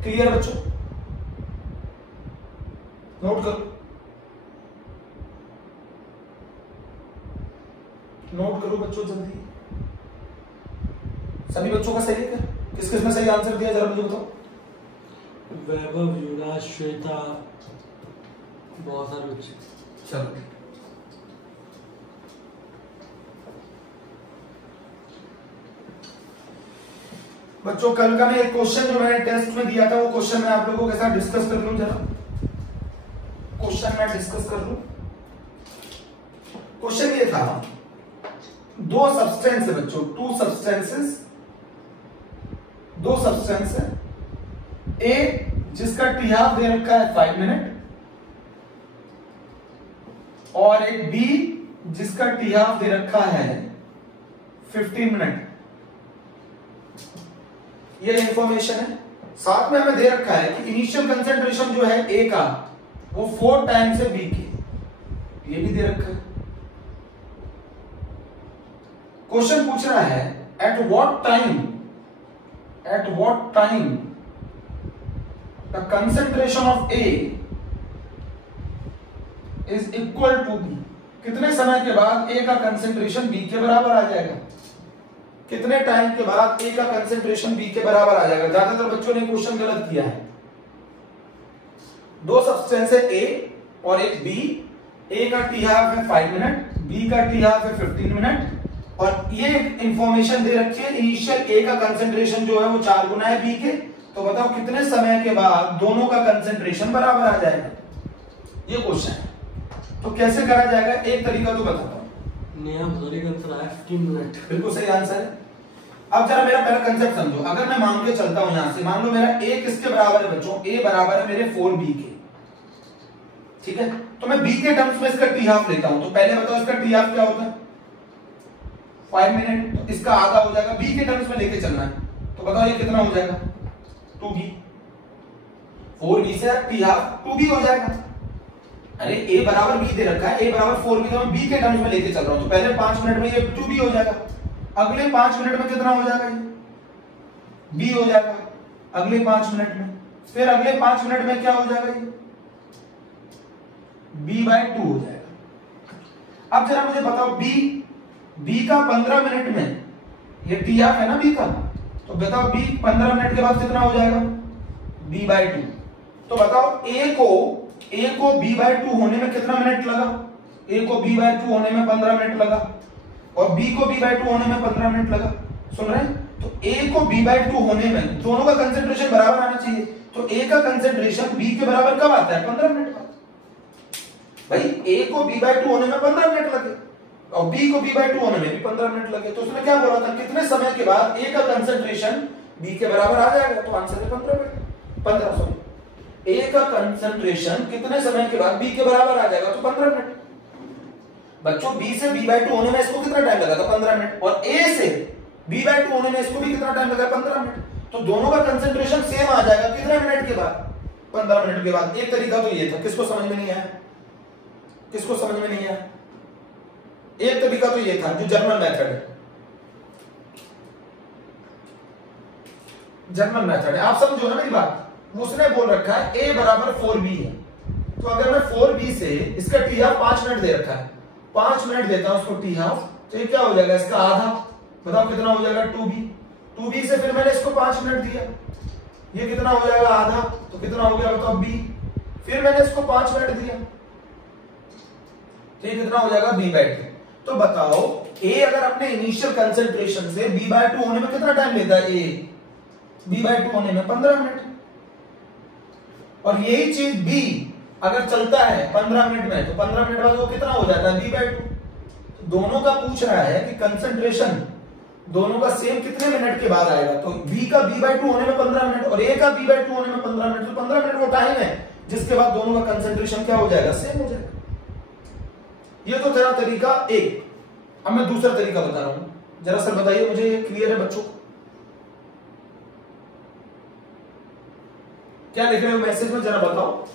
क्लियर बच्चों, नोट करो, नोट करो बच्चों जल्दी। सभी बच्चों का सही है क्या, किस किस ने सही आंसर दिया जरा मुझे बताओ। वैभव, युवराज, श्वेता, बहुत सारे बच्चे। चलो बच्चों कल का मैं एक क्वेश्चन जो मैंने टेस्ट में दिया था वो क्वेश्चन मैं आप लोगों के साथ डिस्कस कर लूं जरा। क्वेश्चन मैं डिस्कस कर लूं। क्वेश्चन ये था, दो सब्सटेंस है बच्चों, दो सब्सटेंस है, ए जिसका टी हाफ दे रखा है 5 मिनट और एक बी जिसका टी हाफ दे रखा है 15 मिनट। ये इंफॉर्मेशन है। साथ में हमें दे रखा है कि इनिशियल कंसेंट्रेशन जो है ए का वो 4 टाइम्स है बी के, ये भी दे रखा है। क्वेश्चन पूछ रहा है at what time the concentration of A is equal to B. कितने समय के बाद ए का कंसेंट्रेशन बी के बराबर आ जाएगा, कितने टाइम के बाद ए का कंसेंट्रेशन बी के बराबर आ जाएगा। ज्यादातर बच्चों ने क्वेश्चन गलत किया है। दो सब्सटेंस है ए और एक बी, ए का टी हाफ है 5 मिनट, बी का टी हाफ है 15 मिनट और ये इंफॉर्मेशन दे रखी है इनिशियल ए का कंसेंट्रेशन जो है वो 4 गुना है बी के। तो बताओ कितने समय के बाद दोनों का कंसेंट्रेशन बराबर आ जाएगा, ये क्वेश्चन है। तो कैसे करा जाएगा, एक तरीका तो बताता हूं। नया आंसर आया 15 मिनट, बिल्कुल सही आंसर है। अब जरा मेरा पहला कंसेप्ट समझो। अगर मैं मान के चलता हूं यहां से, मान लो मेरा ए किसके बराबर है बच्चों, ए बराबर है मेरे 4b के, ठीक है। तो मैं b के टर्म्स में इसका टी हाफ लेता हूं। तो पहले बताओ इसका टी हाफ क्या होता है, 5 मिनट, तो इसका आधा हो जाएगा। b के टर्म्स में लेके चलना है तो बताओ ये कितना हो जाएगा, 2b। 4b से टी हाफ 2b हो जाएगा। अरे a बराबर b दे रखा है, a बराबर 4b, तो मैं b के टर्म्स में लेके चल रहा हूं। तो पहले 5 मिनट में ये 2b हो जाएगा, अगले 5 मिनट में कितना हो जाएगा, ये b हो जाएगा अगले 5 मिनट में। फिर अगले 5 मिनट में क्या हो जाएगा, ये b/2 हो जाएगा। अब जरा मुझे बताओ b का 15 मिनट में, ये टी हाफ है ना b का, तो बताओ b 15 मिनट के बाद कितना हो जाएगा, b/2। तो बताओ a को b/2 होने में कितना मिनट लगा, a को b/2 होने में 15 मिनट लगा और b को b/2 होने में 15 मिनट लगा। सुन रहे हैं? तो a को b/2 होने में दोनों का कंसेंट्रेशन बराबर आना चाहिए। तो a का कंसेंट्रेशन b के बराबर कब आता है, 15 मिनट बाद। भाई a को b/2 होने में 15 मिनट लगे और b को b/2 होने में भी 15 मिनट लगे। तो उसने क्या बोला था, कितने समय के बाद a का कंसेंट्रेशन b के बराबर आ जाएगा। तो आंसर है 15 मिनट। A का कंसंट्रेशन कितने समय के बाद B के बराबर आ जाएगा, तो 15 मिनट। बच्चों B से B/2 होने में इसको कितना टाइम लगा था, 15 मिनट, और A से B/2 होने में इसको भी कितना टाइम लगा, 15 मिनट। तो दोनों का कंसंट्रेशन सेम आ जाएगा कितने मिनट के बाद, 15 मिनट के बाद। एक तरीका तो ये था, किसको समझ में नहीं आया, किसको समझ में नहीं आया। एक तरीका तो ये था जो जर्मन मेथड है, जर्मन मेथड है, आप समझो ना मेरी बात। उसने बोल रखा है a बराबर 4b है, तो अगर मैं 4b से इसका टी हाफ 5 मिनट दे रखा है, 5 मिनट देता हूं उसको टी हाफ, तो ये क्या हो जाएगा, इसका आधा। बताओ कितना हो जाएगा, 2b से फिर मैंने इसको 5 मिनट दिया, ये कितना हो जाएगा, आधा। तो कितना हो गया बताओ, b। फिर मैंने इसको 5 मिनट दिया, तो ये कितना हो जाएगा, b/2। तो बताओ a अगर अपने इनिशियल कंसेंट्रेशन से b/2 होने में कितना टाइम लेता है, a b/2 होने में 15 मिनट। और यही चीज B अगर चलता है 15 मिनट में, तो 15 मिनट बाद वो कितना हो जाता है, b/2। दोनों का पूछ रहा है कि कंसंट्रेशन दोनों का सेम कितने मिनट के बाद आएगा। तो B का b/2 होने में 15 मिनट और A का b/2 होने में 15 मिनट। तो 15 मिनट वो टाइम है जिसके बाद दोनों का कंसंट्रेशन क्या हो जाएगा, सेम हो जाएगा। ये तो तेरा तरीका एक। अब मैं दूसरा तरीका बता रहा हूं, जरा सर बताइए मुझे, ये क्लियर है बच्चों, क्या लिख रहे हो मैसेज में, जरा बताओ।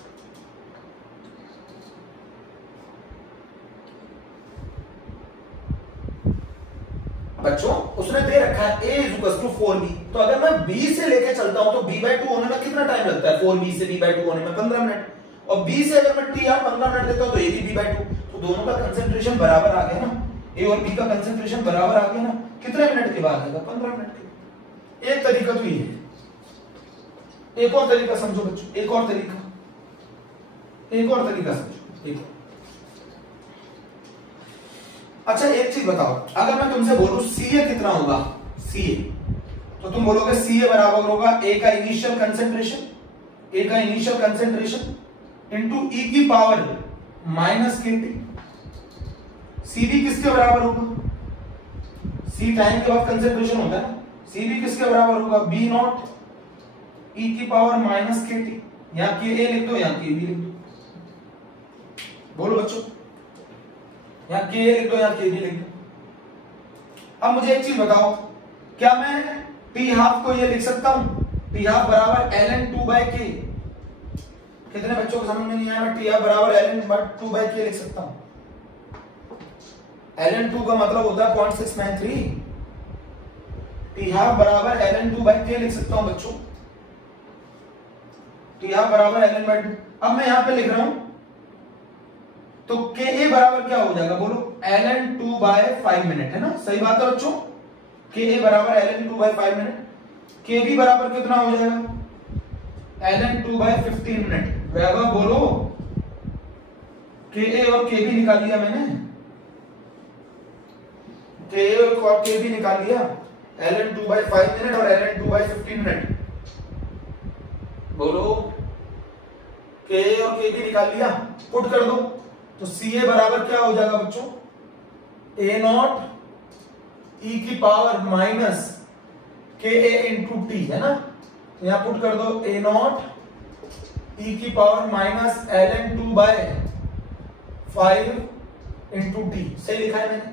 बच्चों उसने दे रखा है a = 4b, तो अगर मैं b से लेके चलता हूं तो b/2 होने में कितना टाइम लगता है, 4b से b/2 होने में 15 मिनट, और b से अगर मैं t या 15 मिनट देता हूं तो ये भी b/2। तो दोनों का कंसेंट्रेशन बराबर आ गया ना, a और b का कंसेंट्रेशन बराबर आ गया ना। कितने मिनट के बाद आएगा, 15 मिनट के। एक तरीका तो ये है। एक और तरीका समझो बच्चों, एक और तरीका समझो, एक और। अच्छा एक चीज बताओ, अगर मैं तुमसे बोलूं CA कितना होगा, CA, तो तुम बोलोगे Ca बराबर होगा A का इनिशियल कंसेंट्रेशन इनटू E की पावर माइनस KT। Cb किसके बराबर होगा? C टाइम के बाद कंसेंट्रेशन होता है, Cb किसके बराबर होगा? B नॉट E की पावर माइनस KT। यहां Ka लिख दो, यहां Kb लिख दो। बोलो बच्चों, यहां Ka लिख दो, यहां Kb लिख दो। अब मुझे एक चीज बताओ, क्या मैं T हाफ को ये लिख सकता हूं? T हाफ बराबर ln2/k। कितने बच्चों को समझ में नहीं आया? मैं T हाफ बराबर ln2/k लिख सकता हूं। ln2 का मतलब होता है 0.693। T हाफ बराबर ln2/k लिख सकता हूं बच्चों। T हाफ बराबर ln/2। अब मैं यहां पे लिख रहा हूं तो Ka बराबर क्या हो जाएगा? बोलो, ln2/5 मिनट, है ना? सही बात है बच्चों, Ka बराबर ln2/5 मिनट। Kb बराबर कितना हो जाएगा? ln2/15 minute. वैभव बोलो, Ka और Kb निकाल लिया मैंने, Ka और Kb निकाल लिया, ln2/5 मिनट और ln2/15 मिनट। बोलो, Ka और Kb निकाल लिया, पुट कर दो तो Ca बराबर क्या हो जाएगा बच्चों? A नॉट E की power minus Ka into T, है ना? तो यहां पुट कर दो A नॉट E की power minus ln2/5 into T. सही लिखा है मैंने?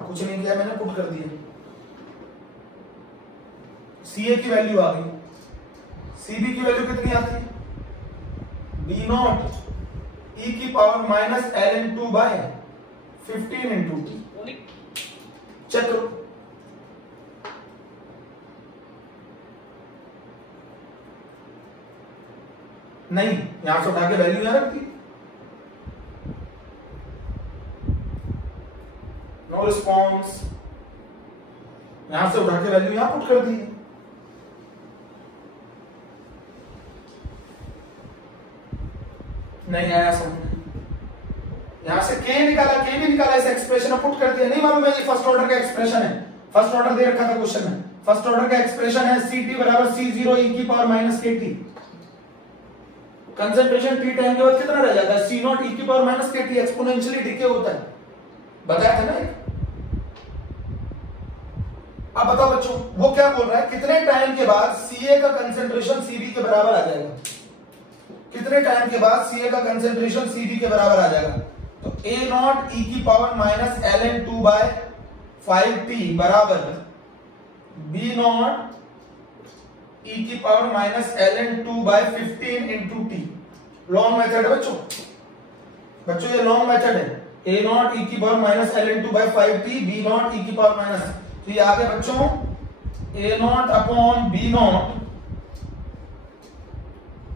कुछ नहीं किया मैंने, पुट कर दिया। Ca की वैल्यू आ गई। Cb की वैल्यू कितनी आती है? B नॉट E की power minus ln2/15 into t. Check करो। नहीं, यहां से उठा के वैल्यू यहां रखती, नो रिस्पॉन्स। यहां से उठा के वैल्यू यहां पुट कर दी। नहीं आया समझ। यहां से K निकाला, K भी निकाला, इस एक्सप्रेशन में पुट कर दिया। नहीं मालूम है ये फर्स्ट ऑर्डर का एक्सप्रेशन है, फर्स्ट ऑर्डर दे रखा था क्वेश्चन में। फर्स्ट ऑर्डर का एक्सप्रेशन है Ct बराबर C0 E की power minus KT। Concentration T time के बाद कितना रह जाता है? C0 E की power minus KT exponentially decay होता है, बताया था ना। अब बताओ बच्चों, वो क्या बोल रहा है? कितने टाइम के बाद Ca का कंसंट्रेशन Cb के बराबर आ जाएगा? कितने टाइम के बाद Ca का कंसंट्रेशन Cb के बराबर आ जाएगा? तो A नॉट E की पावर माइनस ln2/5t बराबर B नॉट E की power minus ln2/15 into t. Long method है बच्चों, बच्चों ये लॉन्ग मेथड है। A नॉट E की power minus ln2/5t, B not E की पावर माइनस, तो ये आगे बच्चों A not upon B not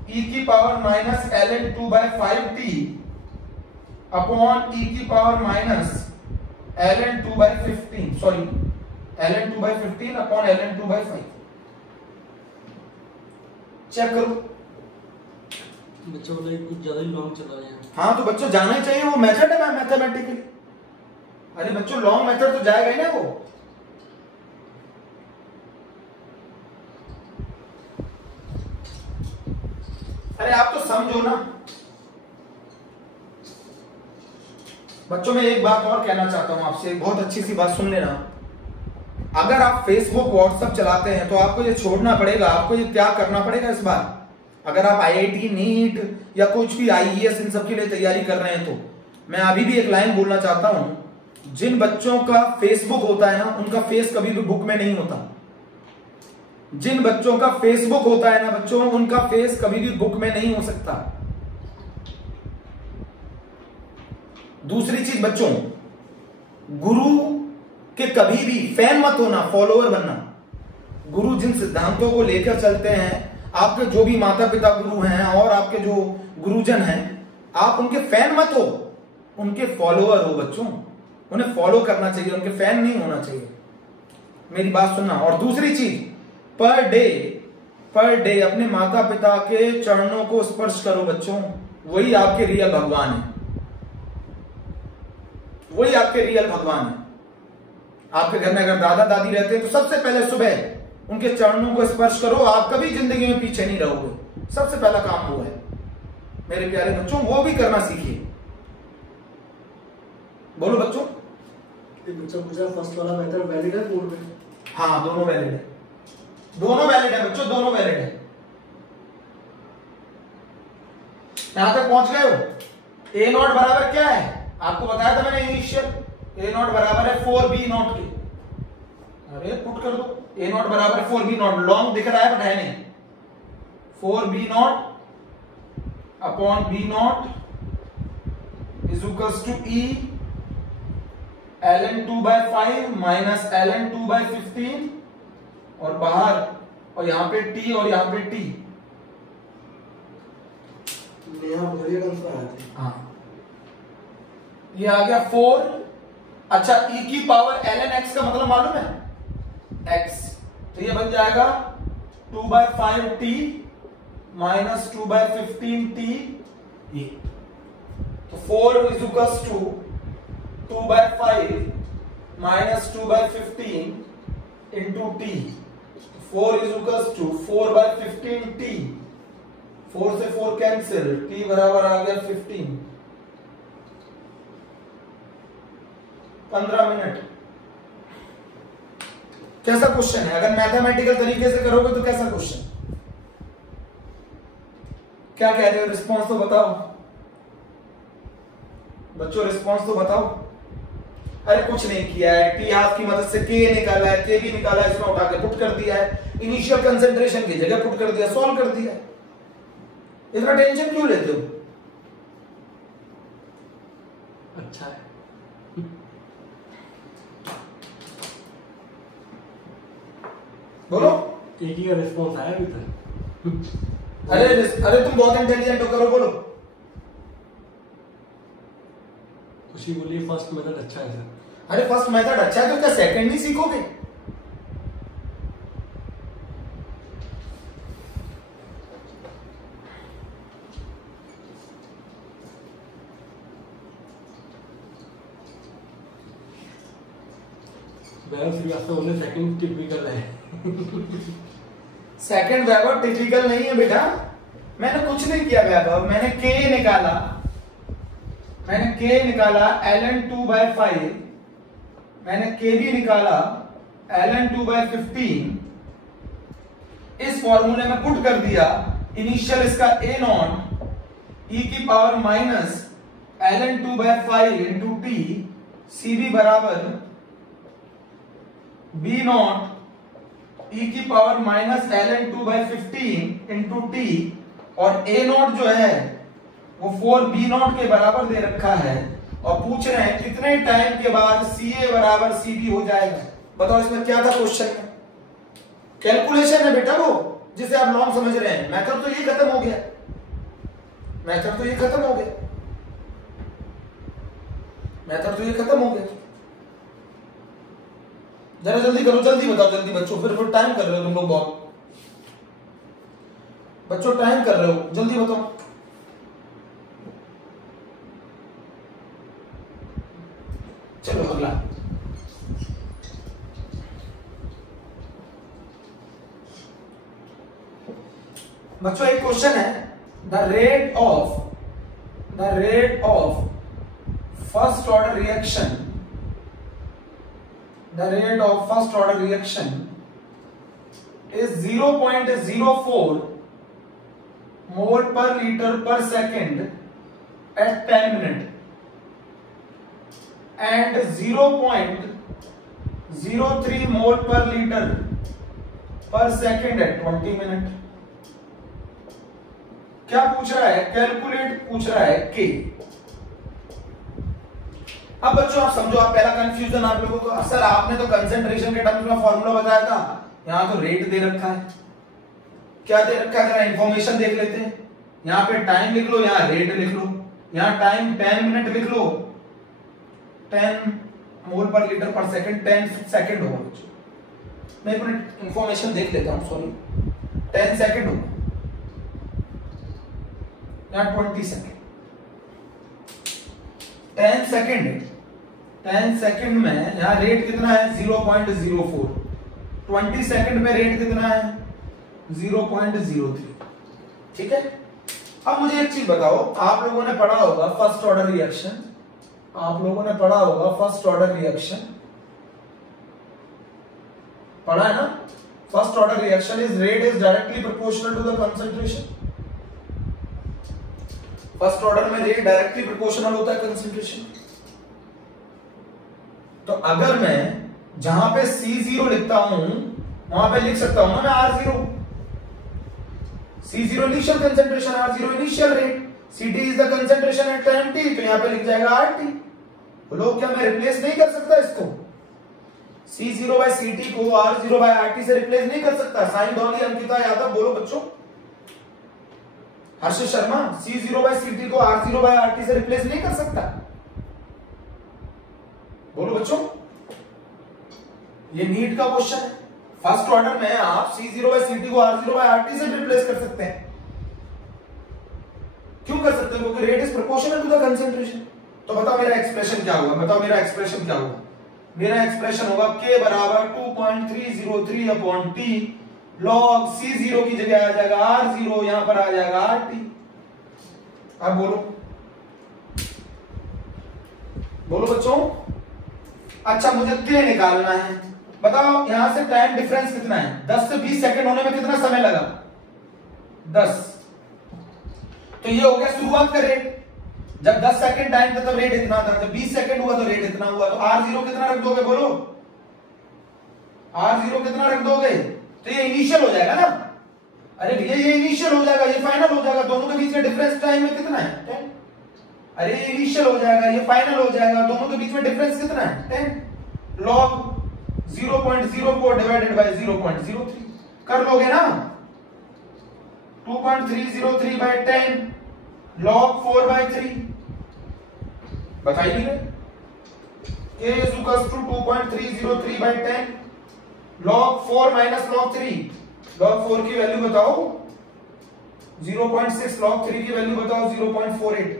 E की power minus ln2/5t upon E की power minus ln2/15, sorry ln2/15 upon ln2/5। Check करो बच्चों को कुछ ज्यादा ही लॉन्ग चला रहे हैं। हाँ तो बच्चों जाना ही चाहिए, वो मेथड है मैथमेटिकली। अरे बच्चों लॉन्ग मेथड तो जाएगा ही ना वो। अरे आप तो समझो ना बच्चों। मैं एक बात और कहना चाहता हूं आपसे, बहुत अच्छी सी बात सुन लेना। अगर आप फेसबुक व्हाट्सएप चलाते हैं तो आपको ये छोड़ना पड़ेगा, आपको ये त्याग करना पड़ेगा इस बार। अगर आप IIT नीट या कुछ भी IAS इन सब के लिए तैयारी कर रहे हैं तो मैं अभी भी एक लाइन बोलना चाहता हूं, जिन बच्चों का फेसबुक होता है ना उनका फेस कभी भी बुक में नहीं होता। जिन बच्चों का फेसबुक होता है ना बच्चों, उनका फेस कभी भी बुक में नहीं हो सकता। दूसरी चीज बच्चों, गुरु के कभी भी फैन मत होना, फॉलोअर बनना। गुरु जिन सिद्धांतों को लेकर चलते हैं, आपके जो भी माता पिता गुरु हैं और आपके जो गुरुजन हैं, आप उनके फैन मत हो, उनके फॉलोअर हो बच्चों। उन्हें फॉलो करना चाहिए, उनके फैन नहीं होना चाहिए। मेरी बात सुनना। और दूसरी चीज, पर डे अपने माता पिता के चरणों को स्पर्श करो बच्चों। वही आपके रियल भगवान है, वही आपके रियल भगवान है। आपके घर में अगर दादा दादी रहते हैं तो सबसे पहले सुबह उनके चरणों को स्पर्श करो, आप कभी जिंदगी में पीछे नहीं रहोगे। सबसे पहला काम वो है मेरे प्यारे बच्चों, वो भी करना सीखिए। बोलो बच्चों। बच्चा पूछा फर्स्ट वाला मेथड वैलिड है कोड में? हाँ दोनों वैलिड है, दोनों वैलिड है बच्चों, दोनों वैलिड है। यहां तक पहुंच गए हो। ए नॉट बराबर क्या है आपको बताया था मैंने इनिशियल, ए नॉट बराबर है 4b नॉट के। अरे पुट कर दो, ए नॉट बराबर 4b नॉट, लॉन्ग दिख रहा है बट है नहीं। 4b not upon b not is equals to e ln 2/5 minus ln 2/15 और बाहर, और यहां पे t और यहां पे t। हाँ ये आ गया 4। अच्छा e की पावर ln x का मतलब मालूम है x, तो ये बन जाएगा 2/5t माइनस 2/15t e। तो 4 is equals to 2/5 minus 2/15 into t। 4 is equals to 4/15t, 4 से 4 कैंसिल, t बराबर आ गया 15। 15 मिनट। कैसा क्वेश्चन है? अगर मैथमेटिकल तरीके से करोगे तो कैसा क्वेश्चन? क्या कह रहे हो? रिस्पॉन्स तो बताओ बच्चों, रिस्पॉन्स तो बताओ। अरे कुछ नहीं किया है, टी हाफ की मदद से के निकाला है, के भी निकाला है, इसमें उठा के पुट कर दिया है, इनिशियल कंसंट्रेशन की जगह पुट कर दिया, सॉल्व कर दिया। इतना टेंशन क्यों लेते हो? अच्छा है। बोलो। एक ही का रिस्पॉन्स आया अभी तक। अरे तुम बहुत इंटेलिजेंट हो, करो बोलो। खुशी बोली फर्स्ट मेथड अच्छा है सर। अरे फर्स्ट मेथड अच्छा है तो क्या सेकंड नहीं सीखोगे? श्रीवास्तव ने सेकंड टिपिकल है। सेकंड वैभव टिपिकल नहीं है बेटा, मैंने कुछ नहीं किया वैभव, मैंने के निकाला, ln 2/5, मैंने के भी निकाला ln 2/15, इस फॉर्मूले में पुट कर दिया, इनिशियल इसका a नॉट e की power minus ln 2/5 into t, C B बराबर b नॉट e की power minus ln 2/15 into t, और a नॉट जो है वो 4b नॉट के बराबर दे रखा है, और पूछ रहे हैं कितने टाइम के बाद ca बराबर cb हो जाएगा। बताओ इसमें क्या था क्वेश्चन में? कैलकुलेशन है बेटा वो, जिसे आप लॉन्ग समझ रहे हैं। मेथड तो ये खत्म हो गया, मेथड तो ये खत्म हो गया, मेथड तो ये खत्म हो गया। जरा जल्दी करो, जल्दी बताओ, जल्दी बच्चों, फिर टाइम कर रहे हो तुम लोग बहुत, बच्चों टाइम कर रहे हो, जल्दी बताओ। चलो अगला। बच्चों एक क्वेश्चन है, the rate of first order reaction, the rate of first order reaction is 0.04 mole per liter per second at 10 minutes and 0.03 mole per liter per second at 20 minutes। क्या पूछ रहा है? कैलकुलेट पूछ रहा है के। अब बच्चों आप समझो, आप पहला कंफ्यूजन आप लोगों को, सर आपने तो कंसंट्रेशन के टर्म्स में फॉर्मूला बताया था, यहां तो रेट दे रखा है। क्या दे रखा है? जरा इंफॉर्मेशन देख लेते हैं। यहां पे टाइम लिख लो, यहां रेट लिख लो, यहां टाइम 10 मिनट लिख लो, 10 मोल पर लीटर पर सेकंड, 10 सेकंड होगा बच्चों। मैं एक मिनट इंफॉर्मेशन देख लेता हूं, सॉरी, 10 सेकंड होगा, यहां 20 सेकंड, 10 सेकंड, 10 सेकंड में यहां रेट कितना है? 0.04, 20 सेकंड में रेट कितना है 0.03। ठीक है, अब मुझे एक चीज बताओ, आप लोगों ने पढ़ा होगा फर्स्ट ऑर्डर रिएक्शन, आप लोगों ने पढ़ा होगा फर्स्ट ऑर्डर रिएक्शन, पढ़ा है ना? First order reaction is rate is directly proportional to the concentration. First order में रेट डायरेक्टली प्रोपोर्शनल होता है कंसंट्रेशन। तो अगर मैं जहां पे C0 लिखता हूं वहां पे लिख सकता हूं ना मैं R0। C0 initial concentration, R0 initial rate, Ct is the concentration at time t, तो यहां पे लिख जाएगा RT। बोलो क्या मैं रिप्लेस नहीं कर सकता इसको? C0 by Ct को R0 by RT से रिप्लेस नहीं कर सकता? साइन डॉली अंकिता यादव बोलो बच्चों। हर्ष शर्मा C0 by Ct को R0 by RT से रिप्लेस नहीं कर सकता? बोलो बच्चों, ये नीट का क्वेश्चन है। फर्स्ट ऑर्डर में आप C0 by Ct को R0 by RT से रिप्लेस कर सकते हैं। क्यों कर सकते हैं? क्योंकि rate is proportional to the concentration. तो बताओ मेरा एक्सप्रेशन क्या होगा? बताओ मेरा एक्सप्रेशन क्या होगा? मेरा एक्सप्रेशन होगा K बराबर 2.303 अपॉन T, लॉग C0 की जगह आ जाएगा R0, यहां पर आ जाएगा RT। अब बोलो बोलो बच्चों। अच्छा मुझे K निकालना है, बताओ यहां से टाइम डिफरेंस कितना है? 10 से 20 सेकंड होने में कितना समय लगा? 10। तो ये हो गया शुरुआत का रेट। जब 10 सेकंड टाइम था तब रेट इतना था, जब 20 सेकंड हुआ तो रेट इतना हुआ। तो R0 कितना रख दोगे? बोलो R0 कितना रख दोगे? तो ये इनिशियल हो जाएगा ना। अरे भैया ये इनिशियल हो जाएगा, ये फाइनल हो जाएगा। दोनों के बीच में डिफरेंस टाइम में कितना है? 10। अरे ये इनिशियल हो जाएगा, ये फाइनल हो जाएगा। दोनों के बीच में डिफरेंस कितना है? 10। लॉग 0.04 डिवाइडेड बाय 0.03 कर लोगे ना। 2.303 by 10 log 4/3 बताइए। K is equals to 2.303 by 10 log 4 minus log 3। log 4 की वैल्यू बताओ 0.6, log 3 की वैल्यू बताओ 0.48।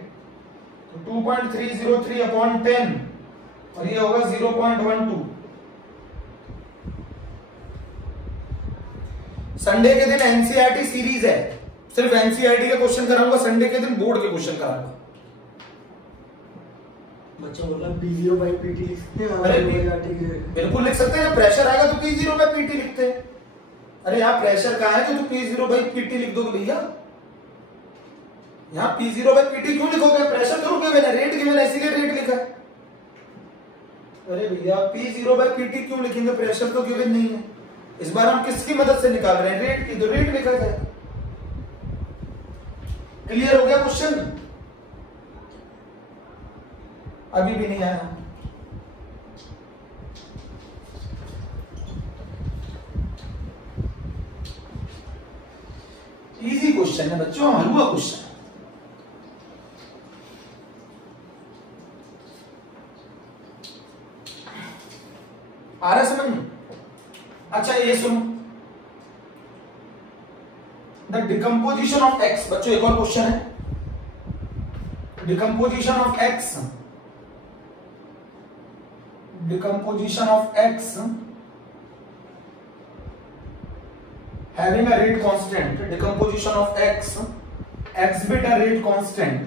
तो 2.303 अपॉन 10 और ये होगा 0.12। संडे के दिन एनसीईआरटी सीरीज है, सिर्फ एनसीईआरटी के क्वेश्चन कराऊंगा। संडे के दिन बोर्ड के क्वेश्चन कराऊंगा। बच्चा बोला P0 by PT लिखते हैं। अरे बिल्कुल लिख सकते हैं। प्रेशर आएगा तो P0 by PT लिखते हैं। अरे यहाँ प्रेशर कहाँ है तो P0 by PT लिख दोगे भैया। यहाँ P0 by PT क्यों लिखोगे? प्रेशर तो रुके हुए, रेट गिवन है इसीलिए रेट लिखा है। अरे भैया P0 by PT क्यों लिखेंगे? प्रेशर तो गिवन नहीं है। इस बार हम किसकी मदद से निकाल रहे हैं? रेट की, तो रेट लिखा जाए। क्लियर हो गया क्वेश्चन? अभी भी नहीं आया? इजी क्वेश्चन है बच्चों, हलवा क्वेश्चन। आ रहा समझ में? अच्छा ये सुनो, द डिकम्पोजिशन ऑफ एक्स। बच्चों एक और क्वेश्चन है। Decomposition of x, decomposition of x having a rate constant, decomposition of x bit a rate constant,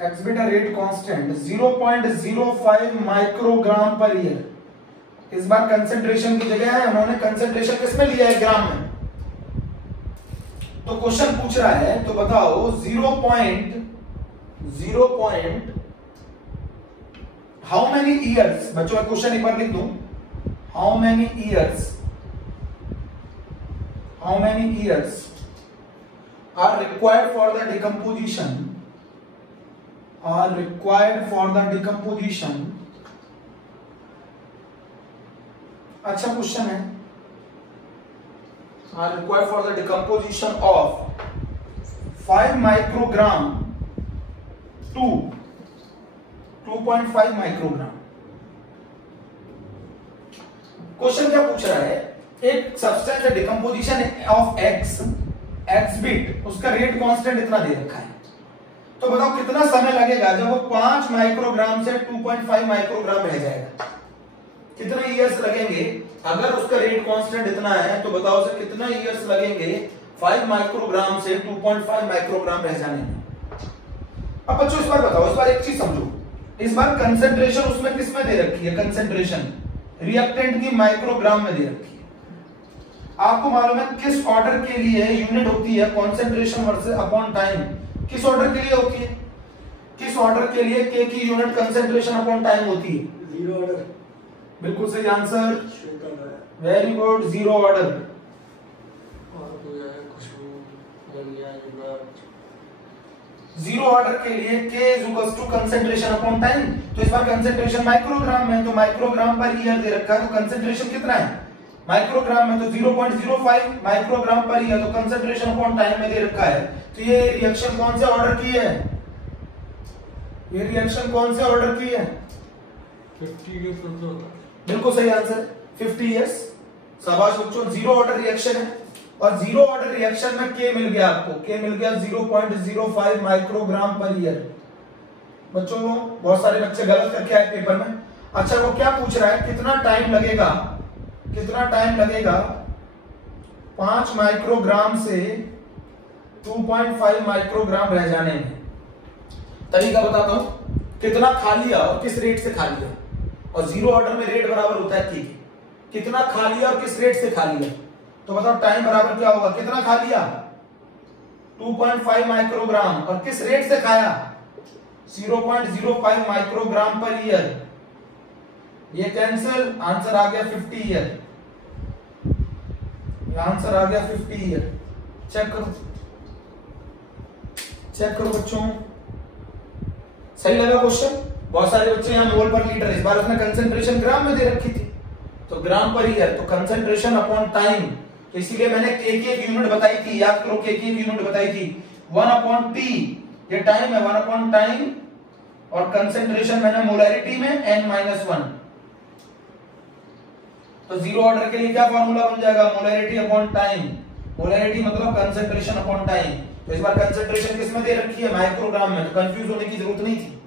x bit a rate constant 0.05 microgram per year. इस बार कंसेंट्रेशन की जगह है, उन्होंने concentration किसमें लिया है? ग्राम में। तो क्वेश्चन पूछ रहा है, तो बताओ 0.0 हाउ मेनी ईयर्स। बच्चों क्वेश्चन एक बार लिख दूं। How many years are required for the decomposition, अच्छा क्वेश्चन है। Are required for the decomposition of 5 microgram to 2.5 microgram. Question क्या पूछ रहा है? एक सब्सटेंस है, डिकम्पोजिशन ऑफ एक्स बिट, उसका रेट कांस्टेंट इतना दे रखा है। तो बताओ कितना समय लगेगा जब वो 5 माइक्रोग्राम से 2.5 माइक्रोग्राम रह जाएगा, कितने ईयर्स लगेंगे? अगर उसका रेट कांस्टेंट इतना है तो बताओ उसे कितना ईयर्स लगेंगे 5 माइक्रोग्राम से 2.5 माइक्रोग्राम रह जाने में। अब बच्चों इस बार बताओ, इस बार एक चीज समझो, इस बार कंसेंट्रेशन उसमें किस में दे रखी है? कंसेंट्रेशन रिएक्टेंट की माइक्रोग्राम में दे रखी है। आपको मालूम है किस ऑर्डर के लिए यूनिट होती है कंसेंट्रेशन वर्सेस अपॉन टाइम? किस ऑर्डर के लिए होती है? किस ऑर्डर के लिए के की यूनिट कंसेंट्रेशन अपॉन टाइम होती है? Zero order. बिल्कुल सही answer, very good, zero order. Zero order के लिए K is equals to concentration upon time. तो इस बार कंसेंट्रेशन माइक्रोग्राम में, तो माइक्रोग्राम पर ईयर दे रखा है, तो कंसेंट्रेशन कितना है माइक्रोग्राम में? तो 0.05 माइक्रोग्राम पर ईयर, तो कंसेंट्रेशन अपॉन टाइम में दे रखा है। तो ये रिएक्शन कौन से ऑर्डर की है? ये रिएक्शन कौन से ऑर्डर की है? 50 इयर्स होता है। बिल्कुल सही आंसर, 50 इयर्स। शाबाश बच्चों, जीरो ऑर्डर रिएक्शन है और जीरो ऑर्डर रिएक्शन में K मिल गया आपको, K मिल गया 0.05 माइक्रोग्राम पर ईयर। बच्चों बहुत सारे बच्चे गलत करके आए पेपर में। अच्छा वो क्या पूछ रहा है, कितना टाइम लगेगा, कितना टाइम लगेगा 5 माइक्रोग्राम से 2.5 माइक्रोग्राम रह जाने में? तरीका बताता हूं, कितना खा लिया और किस रेट से खा लिया, और जीरो ऑर्डर में रेट बराबर होता है K, कितना खा लिया और किस रेट से खा लिया। तो बताओ टाइम बराबर क्या होगा, कितना खा लिया 2.5 माइक्रोग्राम और किस रेट से खाया 0.05 माइक्रोग्राम पर ईयर। ये कैंसिल, आंसर आ गया 50 ईयर, आंसर आ गया 50 ईयर। चेक करो, चेक करो बच्चों, सही लगा क्वेश्चन? बहुत सारे बच्चे यहाँ मोल पर लीटर, इस बार उसने कंसेंट्रेशन ग्राम में दे रखी थी, तो ग्राम पर ईयर, तो कंसेंट्रेशन अपॉन टाइम, तो इसीलिए मैंने K की एक यूनिट बताई थी, याद करो K की एक यूनिट बताई थी 1/T, ये टाइम है 1/टाइम, और कंसेंट्रेशन मैंने मोलैरिटी में n-1। तो जीरो ऑर्डर के लिए क्या फॉर्मूला बन जाएगा, मोलैरिटी अपॉन टाइम, मोलैरिटी मतलब कंसेंट्रेशन अपॉन टाइम। तो इस बार कंसेंट्रेशन किस में दे रखी है, माइक्रोग्राम में, तो कंफ्यूज होने की जरूरत नहीं थी।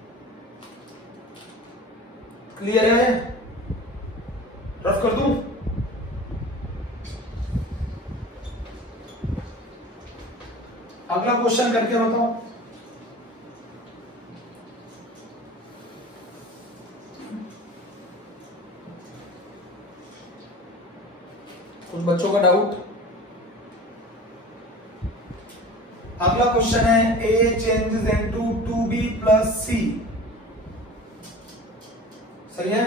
क्लियर है? रफ कर दूं? अगला क्वेश्चन करके बताओ। कुछ बच्चों का डाउट? अगला क्वेश्चन है A changes into 2B plus C, सही है?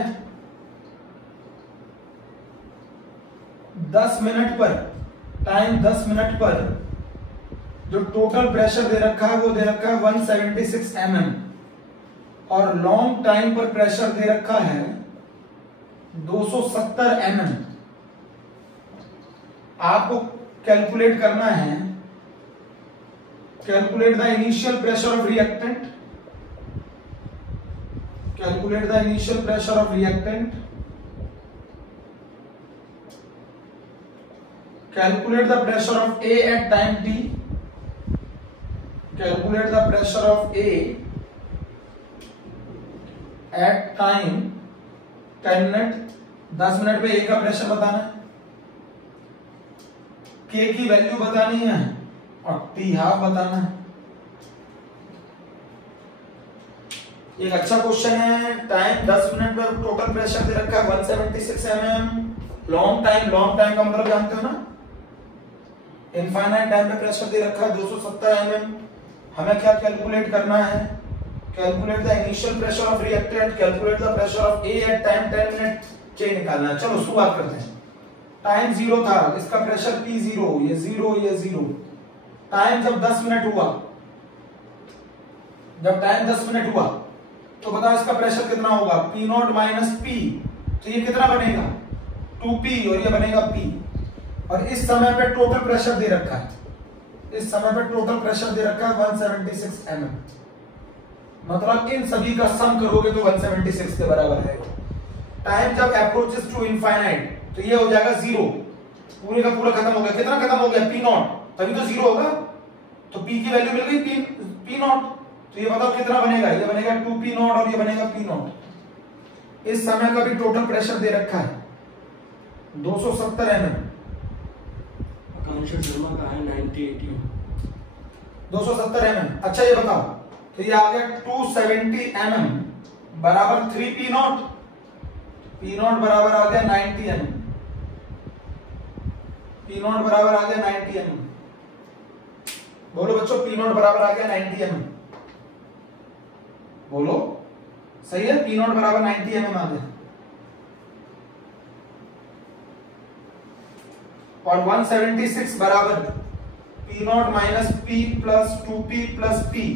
10 मिनट पर, टाइम 10 मिनट पर जो टोटल प्रेशर दे रखा है वो दे रखा है 176 mm, और लॉन्ग टाइम पर प्रेशर दे रखा है 270 mm। आपको कैलकुलेट करना है, calculate the initial pressure of reactant, calculate the initial pressure of reactant, calculate the pressure of A at time t, calculate the pressure of A at time 10 minute, 10 minute पे A का pressure बताना है, K की value बतानी है और T half बताना है। एक अच्छा क्वेश्चन है, टाइम 10 मिनट पे टोटल प्रेशर दे रखा है 176 mm, long time, long time का मतलब जानते हो ना, इनफाइनाइट टाइम पे प्रेशर दे रखा है 270 mm। हमें क्या कैलकुलेट करना है, calculate the initial pressure of reactant, calculate the pressure of A at time 10 minute, K निकालना है। चलो शुरुआत करते हैं। टाइम 0 था, इसका प्रेशर P0, ये 0, ये 0। टाइम जब 10 मिनट हुआ, जब टाइम 10 मिनट हुआ तो बताओ इसका प्रेशर कितना होगा, P0 माइनस P, तो ये कितना बनेगा 2P और ये बनेगा P। और इस समय पे टोटल प्रेशर दे रखा है, इस समय पे टोटल प्रेशर दे रखा है 176 mm, मतलब इन सभी का सम करोगे तो 176 के बराबर है। टाइम जब अप्रोचेस टू इनफाइनाइट तो ये हो जाएगा 0, पूरे का पूरा खत्म हो गया। कितना खत्म हो गया, P0, तभी तो 0 होगा, तो P की वैल्यू मिल गई P0, तो तो ये बताओ कितना बनेगा, ये बनेगा 2p नॉट और ये बनेगा p नॉट। इस समय का भी टोटल प्रेशर दे रखा है 270 mm। आकांक्षा शर्मा का है 90-80 270 mm। अच्छा ये बताओ, तो ये आ गया 270 mm बराबर 3p नॉट, p नॉट बराबर आ गया 90 mm, p नॉट बराबर आ गया 90 mm। बोलो बच्चों, p नॉट बराबर आ गया 90 mm, बोलो सही है, p नॉट बराबर 90 mm आ गया। और 176 बराबर p नॉट minus p plus 2p plus p,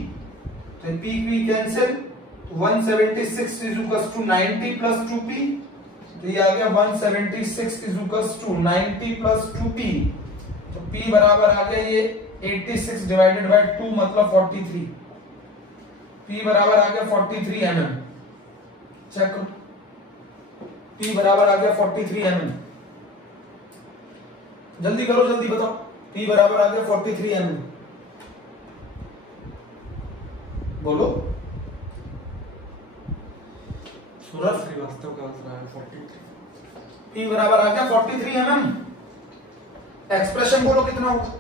तो p p cancel, 176 is equal to 90 plus 2p, तो ये आ गया 176 is equal to 90 plus 2p, तो p बराबर आ गया ये 86 डिवाइडेड बाय 2 मतलब 43, p बराबर आ गया 43 mm। चेक करो, p बराबर आ गया 43 mm। जल्दी करो, जल्दी बताओ, p बराबर आ गया 43 mm। बोलो, सूरज श्रीवास्तव का आंसर है 43। p बराबर आ गया 43 mm। एक्सप्रेशन बोलो कितना होगा,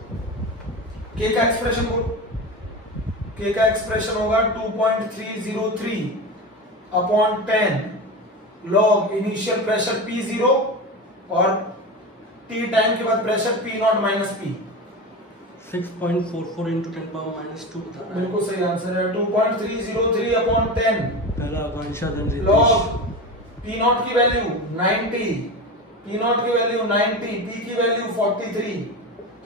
k का एक्सप्रेशन बोलो, k का एक्सप्रेशन होगा 2.303 upon 10 log initial pressure p0 और t टाइम के बाद प्रेशर p नॉट minus p। 6.44 into 10 power minus 2 बता रहा है। बिल्कुल सही आंसर है, 2.303 अपॉन 10 पहला आकांक्षा देन लॉग p नॉट की वैल्यू 90, p नॉट की वैल्यू 90, p की वैल्यू 43,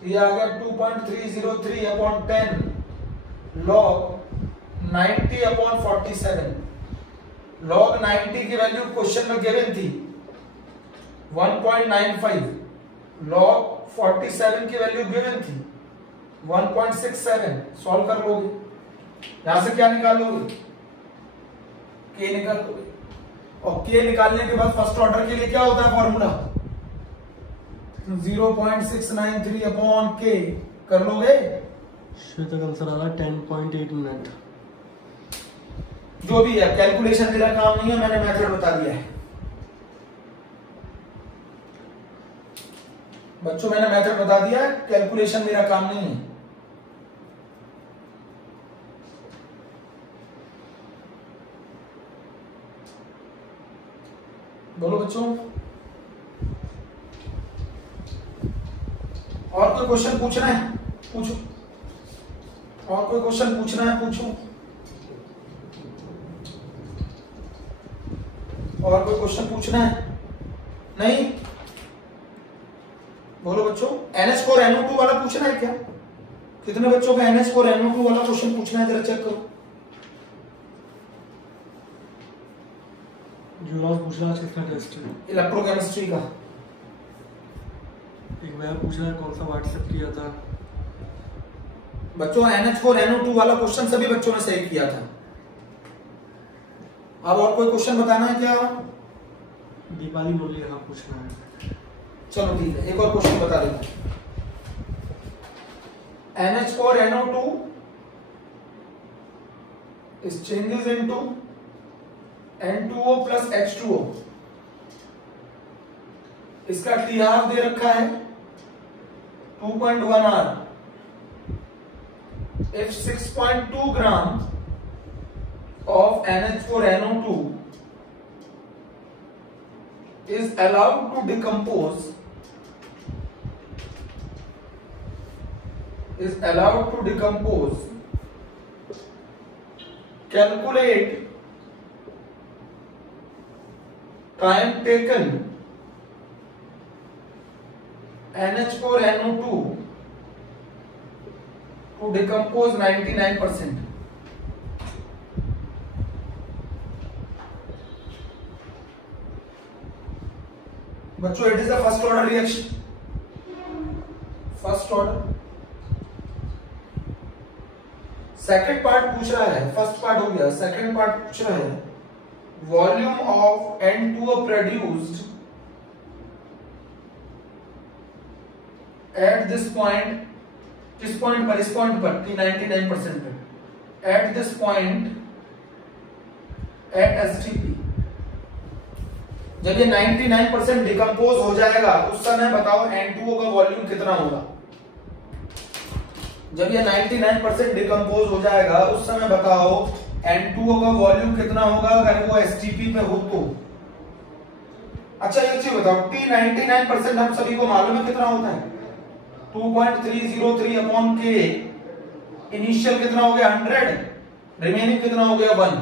तो ये आ गया 2.303 अपॉन 10 लॉग 90 अपॉन 47। लॉग 90 की वैल्यू क्वेश्चन में गिवन थी 1.95, लॉग 47 की वैल्यू गिवन थी 1.67। सॉल्व कर लोगे, यहां से क्या निकाल लोगे, k निकाल लोगे, और k निकालने के बाद फर्स्ट ऑर्डर के लिए क्या होता है फॉर्मूला, 0.693 अपॉन k। कर लोगे, श्वेता का आंसर आ रहा है 10.8 मिनट। जो भी है कैलकुलेशन मेरा काम नहीं है, मैंने मेथड बता दिया है बच्चों, मैंने मेथड बता दिया है, कैलकुलेशन मेरा काम नहीं है। बोलो बच्चों, और कोई क्वेश्चन पूछना है पूछो, और कोई क्वेश्चन पूछना है पूछो, और कोई क्वेश्चन पूछना है, नहीं? बोलो बच्चों, NH4NO2 वाला पूछना है क्या? कितने बच्चों का NH4NO2 वाला क्वेश्चन पूछना है, जरा चेक करो। युवराज पूछ रहा है किसका टेस्ट है? इलेक्ट्रोकेमिस्ट्री का। एक वह पूछ रहा है कौन सा व्हाट्सएप किया था। बच्चों NH4NO2 वाला क्वेश्चन सभी बच्चों ने सही किया था। अब और कोई क्वेश्चन बताना है क्या? दीपाली बोली हाँ पूछना है। चलो ठीक है, एक और क्वेश्चन बता देता हूं। NH4NO2 is changes into N2O plus H2O। इसका TR दे रखा है 2.1 R। If 6.2 gram of NH4NO2 is allowed to decompose, calculate time taken NH4NO2 to decompose 99%। बच्चों it is the first order reaction, first order. Second part पूछ रहा है, first part हो गया, second part पूछ रहा है volume of N2O produced at this point, किस पॉइंट पर, इस पॉइंट पर T 99% पे, at this point at STP, जब ये 99% डिकम्पोज हो जाएगा उस समय बताओ N2O का वॉल्यूम कितना होगा। जब ये 99% डिकम्पोज हो जाएगा उस समय बताओ N2O का वॉल्यूम कितना होगा अगर वो एसटीपी पे हो तो। अच्छा एक चीज बताओ, T 99% हम सभी को मालूम है कितना होता है, 2.303 अपॉन K। इनिशियल कितना हो गया 100, रिमेनिंग कितना हो गया 1।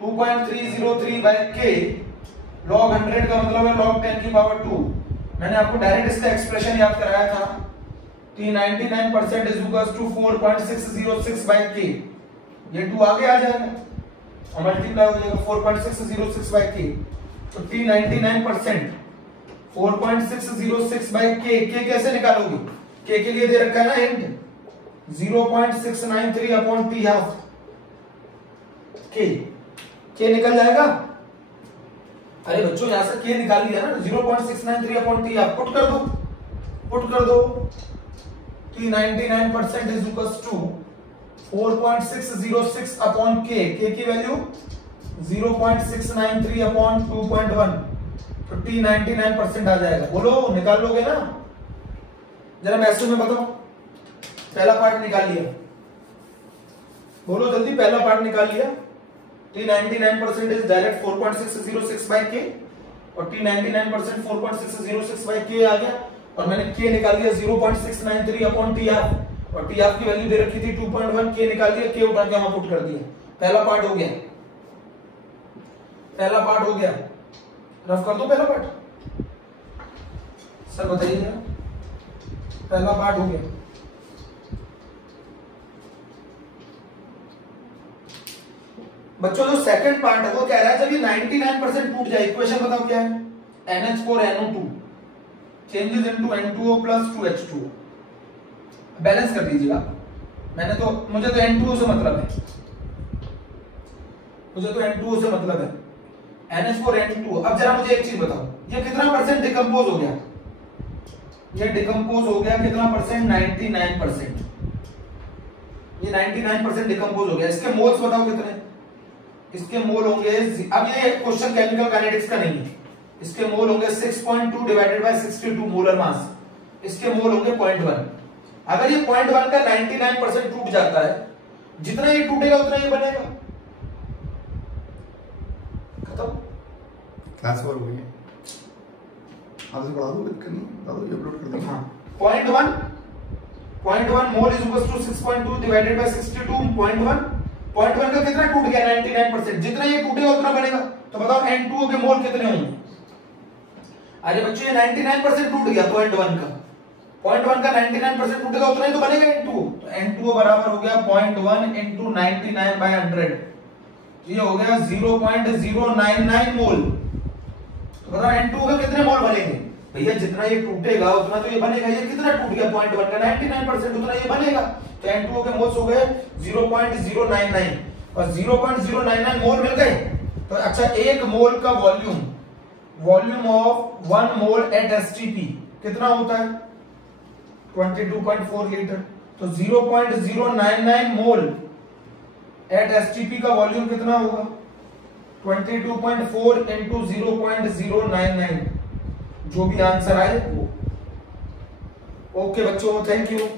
2.303 बाय K log 100 का मतलब है log 10 की पावर 2। मैंने आपको डायरेक्ट इसका एक्सप्रेशन याद कराया था, T 99% is equal to 4.606 by K। ये 2 आगे आ जाएगा और मल्टीप्लाई हो जाएगा 4.606 बाय K। तो T 99% 4.606 बाय K। K कैसे निकालोगे, K के लिए दे रखा है ना hint, 0.693 upon T half. K निकल जाएगा। अरे बच्चों यहां से K निकाल लिया ना, 0.693 अपॉन T हाफ पुट कर दो। T 99% is equal to 4.606 upon K की वैल्यू 0.693 अपॉन 2.1, तो T 99% आ जाएगा। बोलो निकाल लोगे ना, जरा मैथ्स में बताओ। पहला पार्ट निकाल लिया, बोलो जल्दी, पहला पार्ट निकाल लिया। T 99% is direct 4.606 by K और T 99% 4.606 बाय K आ गया और मैंने K निकाल लिया 0.693 अपॉन T हाफ और T हाफ की वैल्यू दे रखी थी 2.1। K निकाल दिया, K उठा के वहां पुट कर दिया। पहला पार्ट हो गया, रफ कर दो पहला पार्ट। सर बताइए जरा, पहला पार्ट हो गया। बच्चों जो सेकंड पार्ट है वो कह रहा है जब ये 99% टूट जाए, इक्वेशन बताओ क्या है, NH4NO2 changes into N2O plus 2H2। Balance कर दीजिएगा। मुझे तो N2O से मतलब है, NH4NO2। अब जरा मुझे एक चीज बताओ, ये कितना परसेंट डिकम्पोज हो गया, ये डिकम्पोज हो गया कितना परसेंट, 99%। ये 99% डिकम्पोज हो गया। इसके मोल्स बताओ कितने, इसके मोल होंगे, अब ये क्वेश्चन केमिकल काइनेटिक्स का नहीं है, इसके मोल होंगे 6.2 डिवाइडेड बाय 62 मोलर मास, इसके मोल होंगे 0.1। अगर ये 0.1 का 99% टूट जाता है, जितना ये टूटेगा उतना ये बनेगा। खत्म, क्लास ओवर हो गई है। आप इसे बढ़ा दो, दिक्कत नहीं, दादो ये अपलोड कर दो। हाँ 0.1 mole is equal to 6.2 divided by 62 0.1 का कितना टूट गया 99%, जितना ये टूटेगा उतना बनेगा। तो बताओ N2O के मोल कितने होंगे। अरे बच्चों ये 99% टूट गया 0.1 का 99% टूटेगा उतना ही तो बनेगा N2O। तो N2O बराबर हो गया 0.1 इंटू 99 बाय 100, ये हो गया 0.099 मोल। तो बताओ N2O का कितने मोल बनेंगे। भैया जितना ये टूटेगा उतना तो ये बनेगा, ये कितना टूट गया 0.1 का 99%, उतना ये बनेगा। तो N2O के मोल्स हो गए 0.099 और 0.099 मोल मिल गए। तो अच्छा एक मोल का volume of 1 mole at STP कितना होता है 22.4 लीटर। तो 0.099 मोल एट एसटीपी का वॉल्यूम कितना होगा 22.4 इंटू 0.099, जो भी आंसर आए वो। ओके बच्चों, थैंक यू।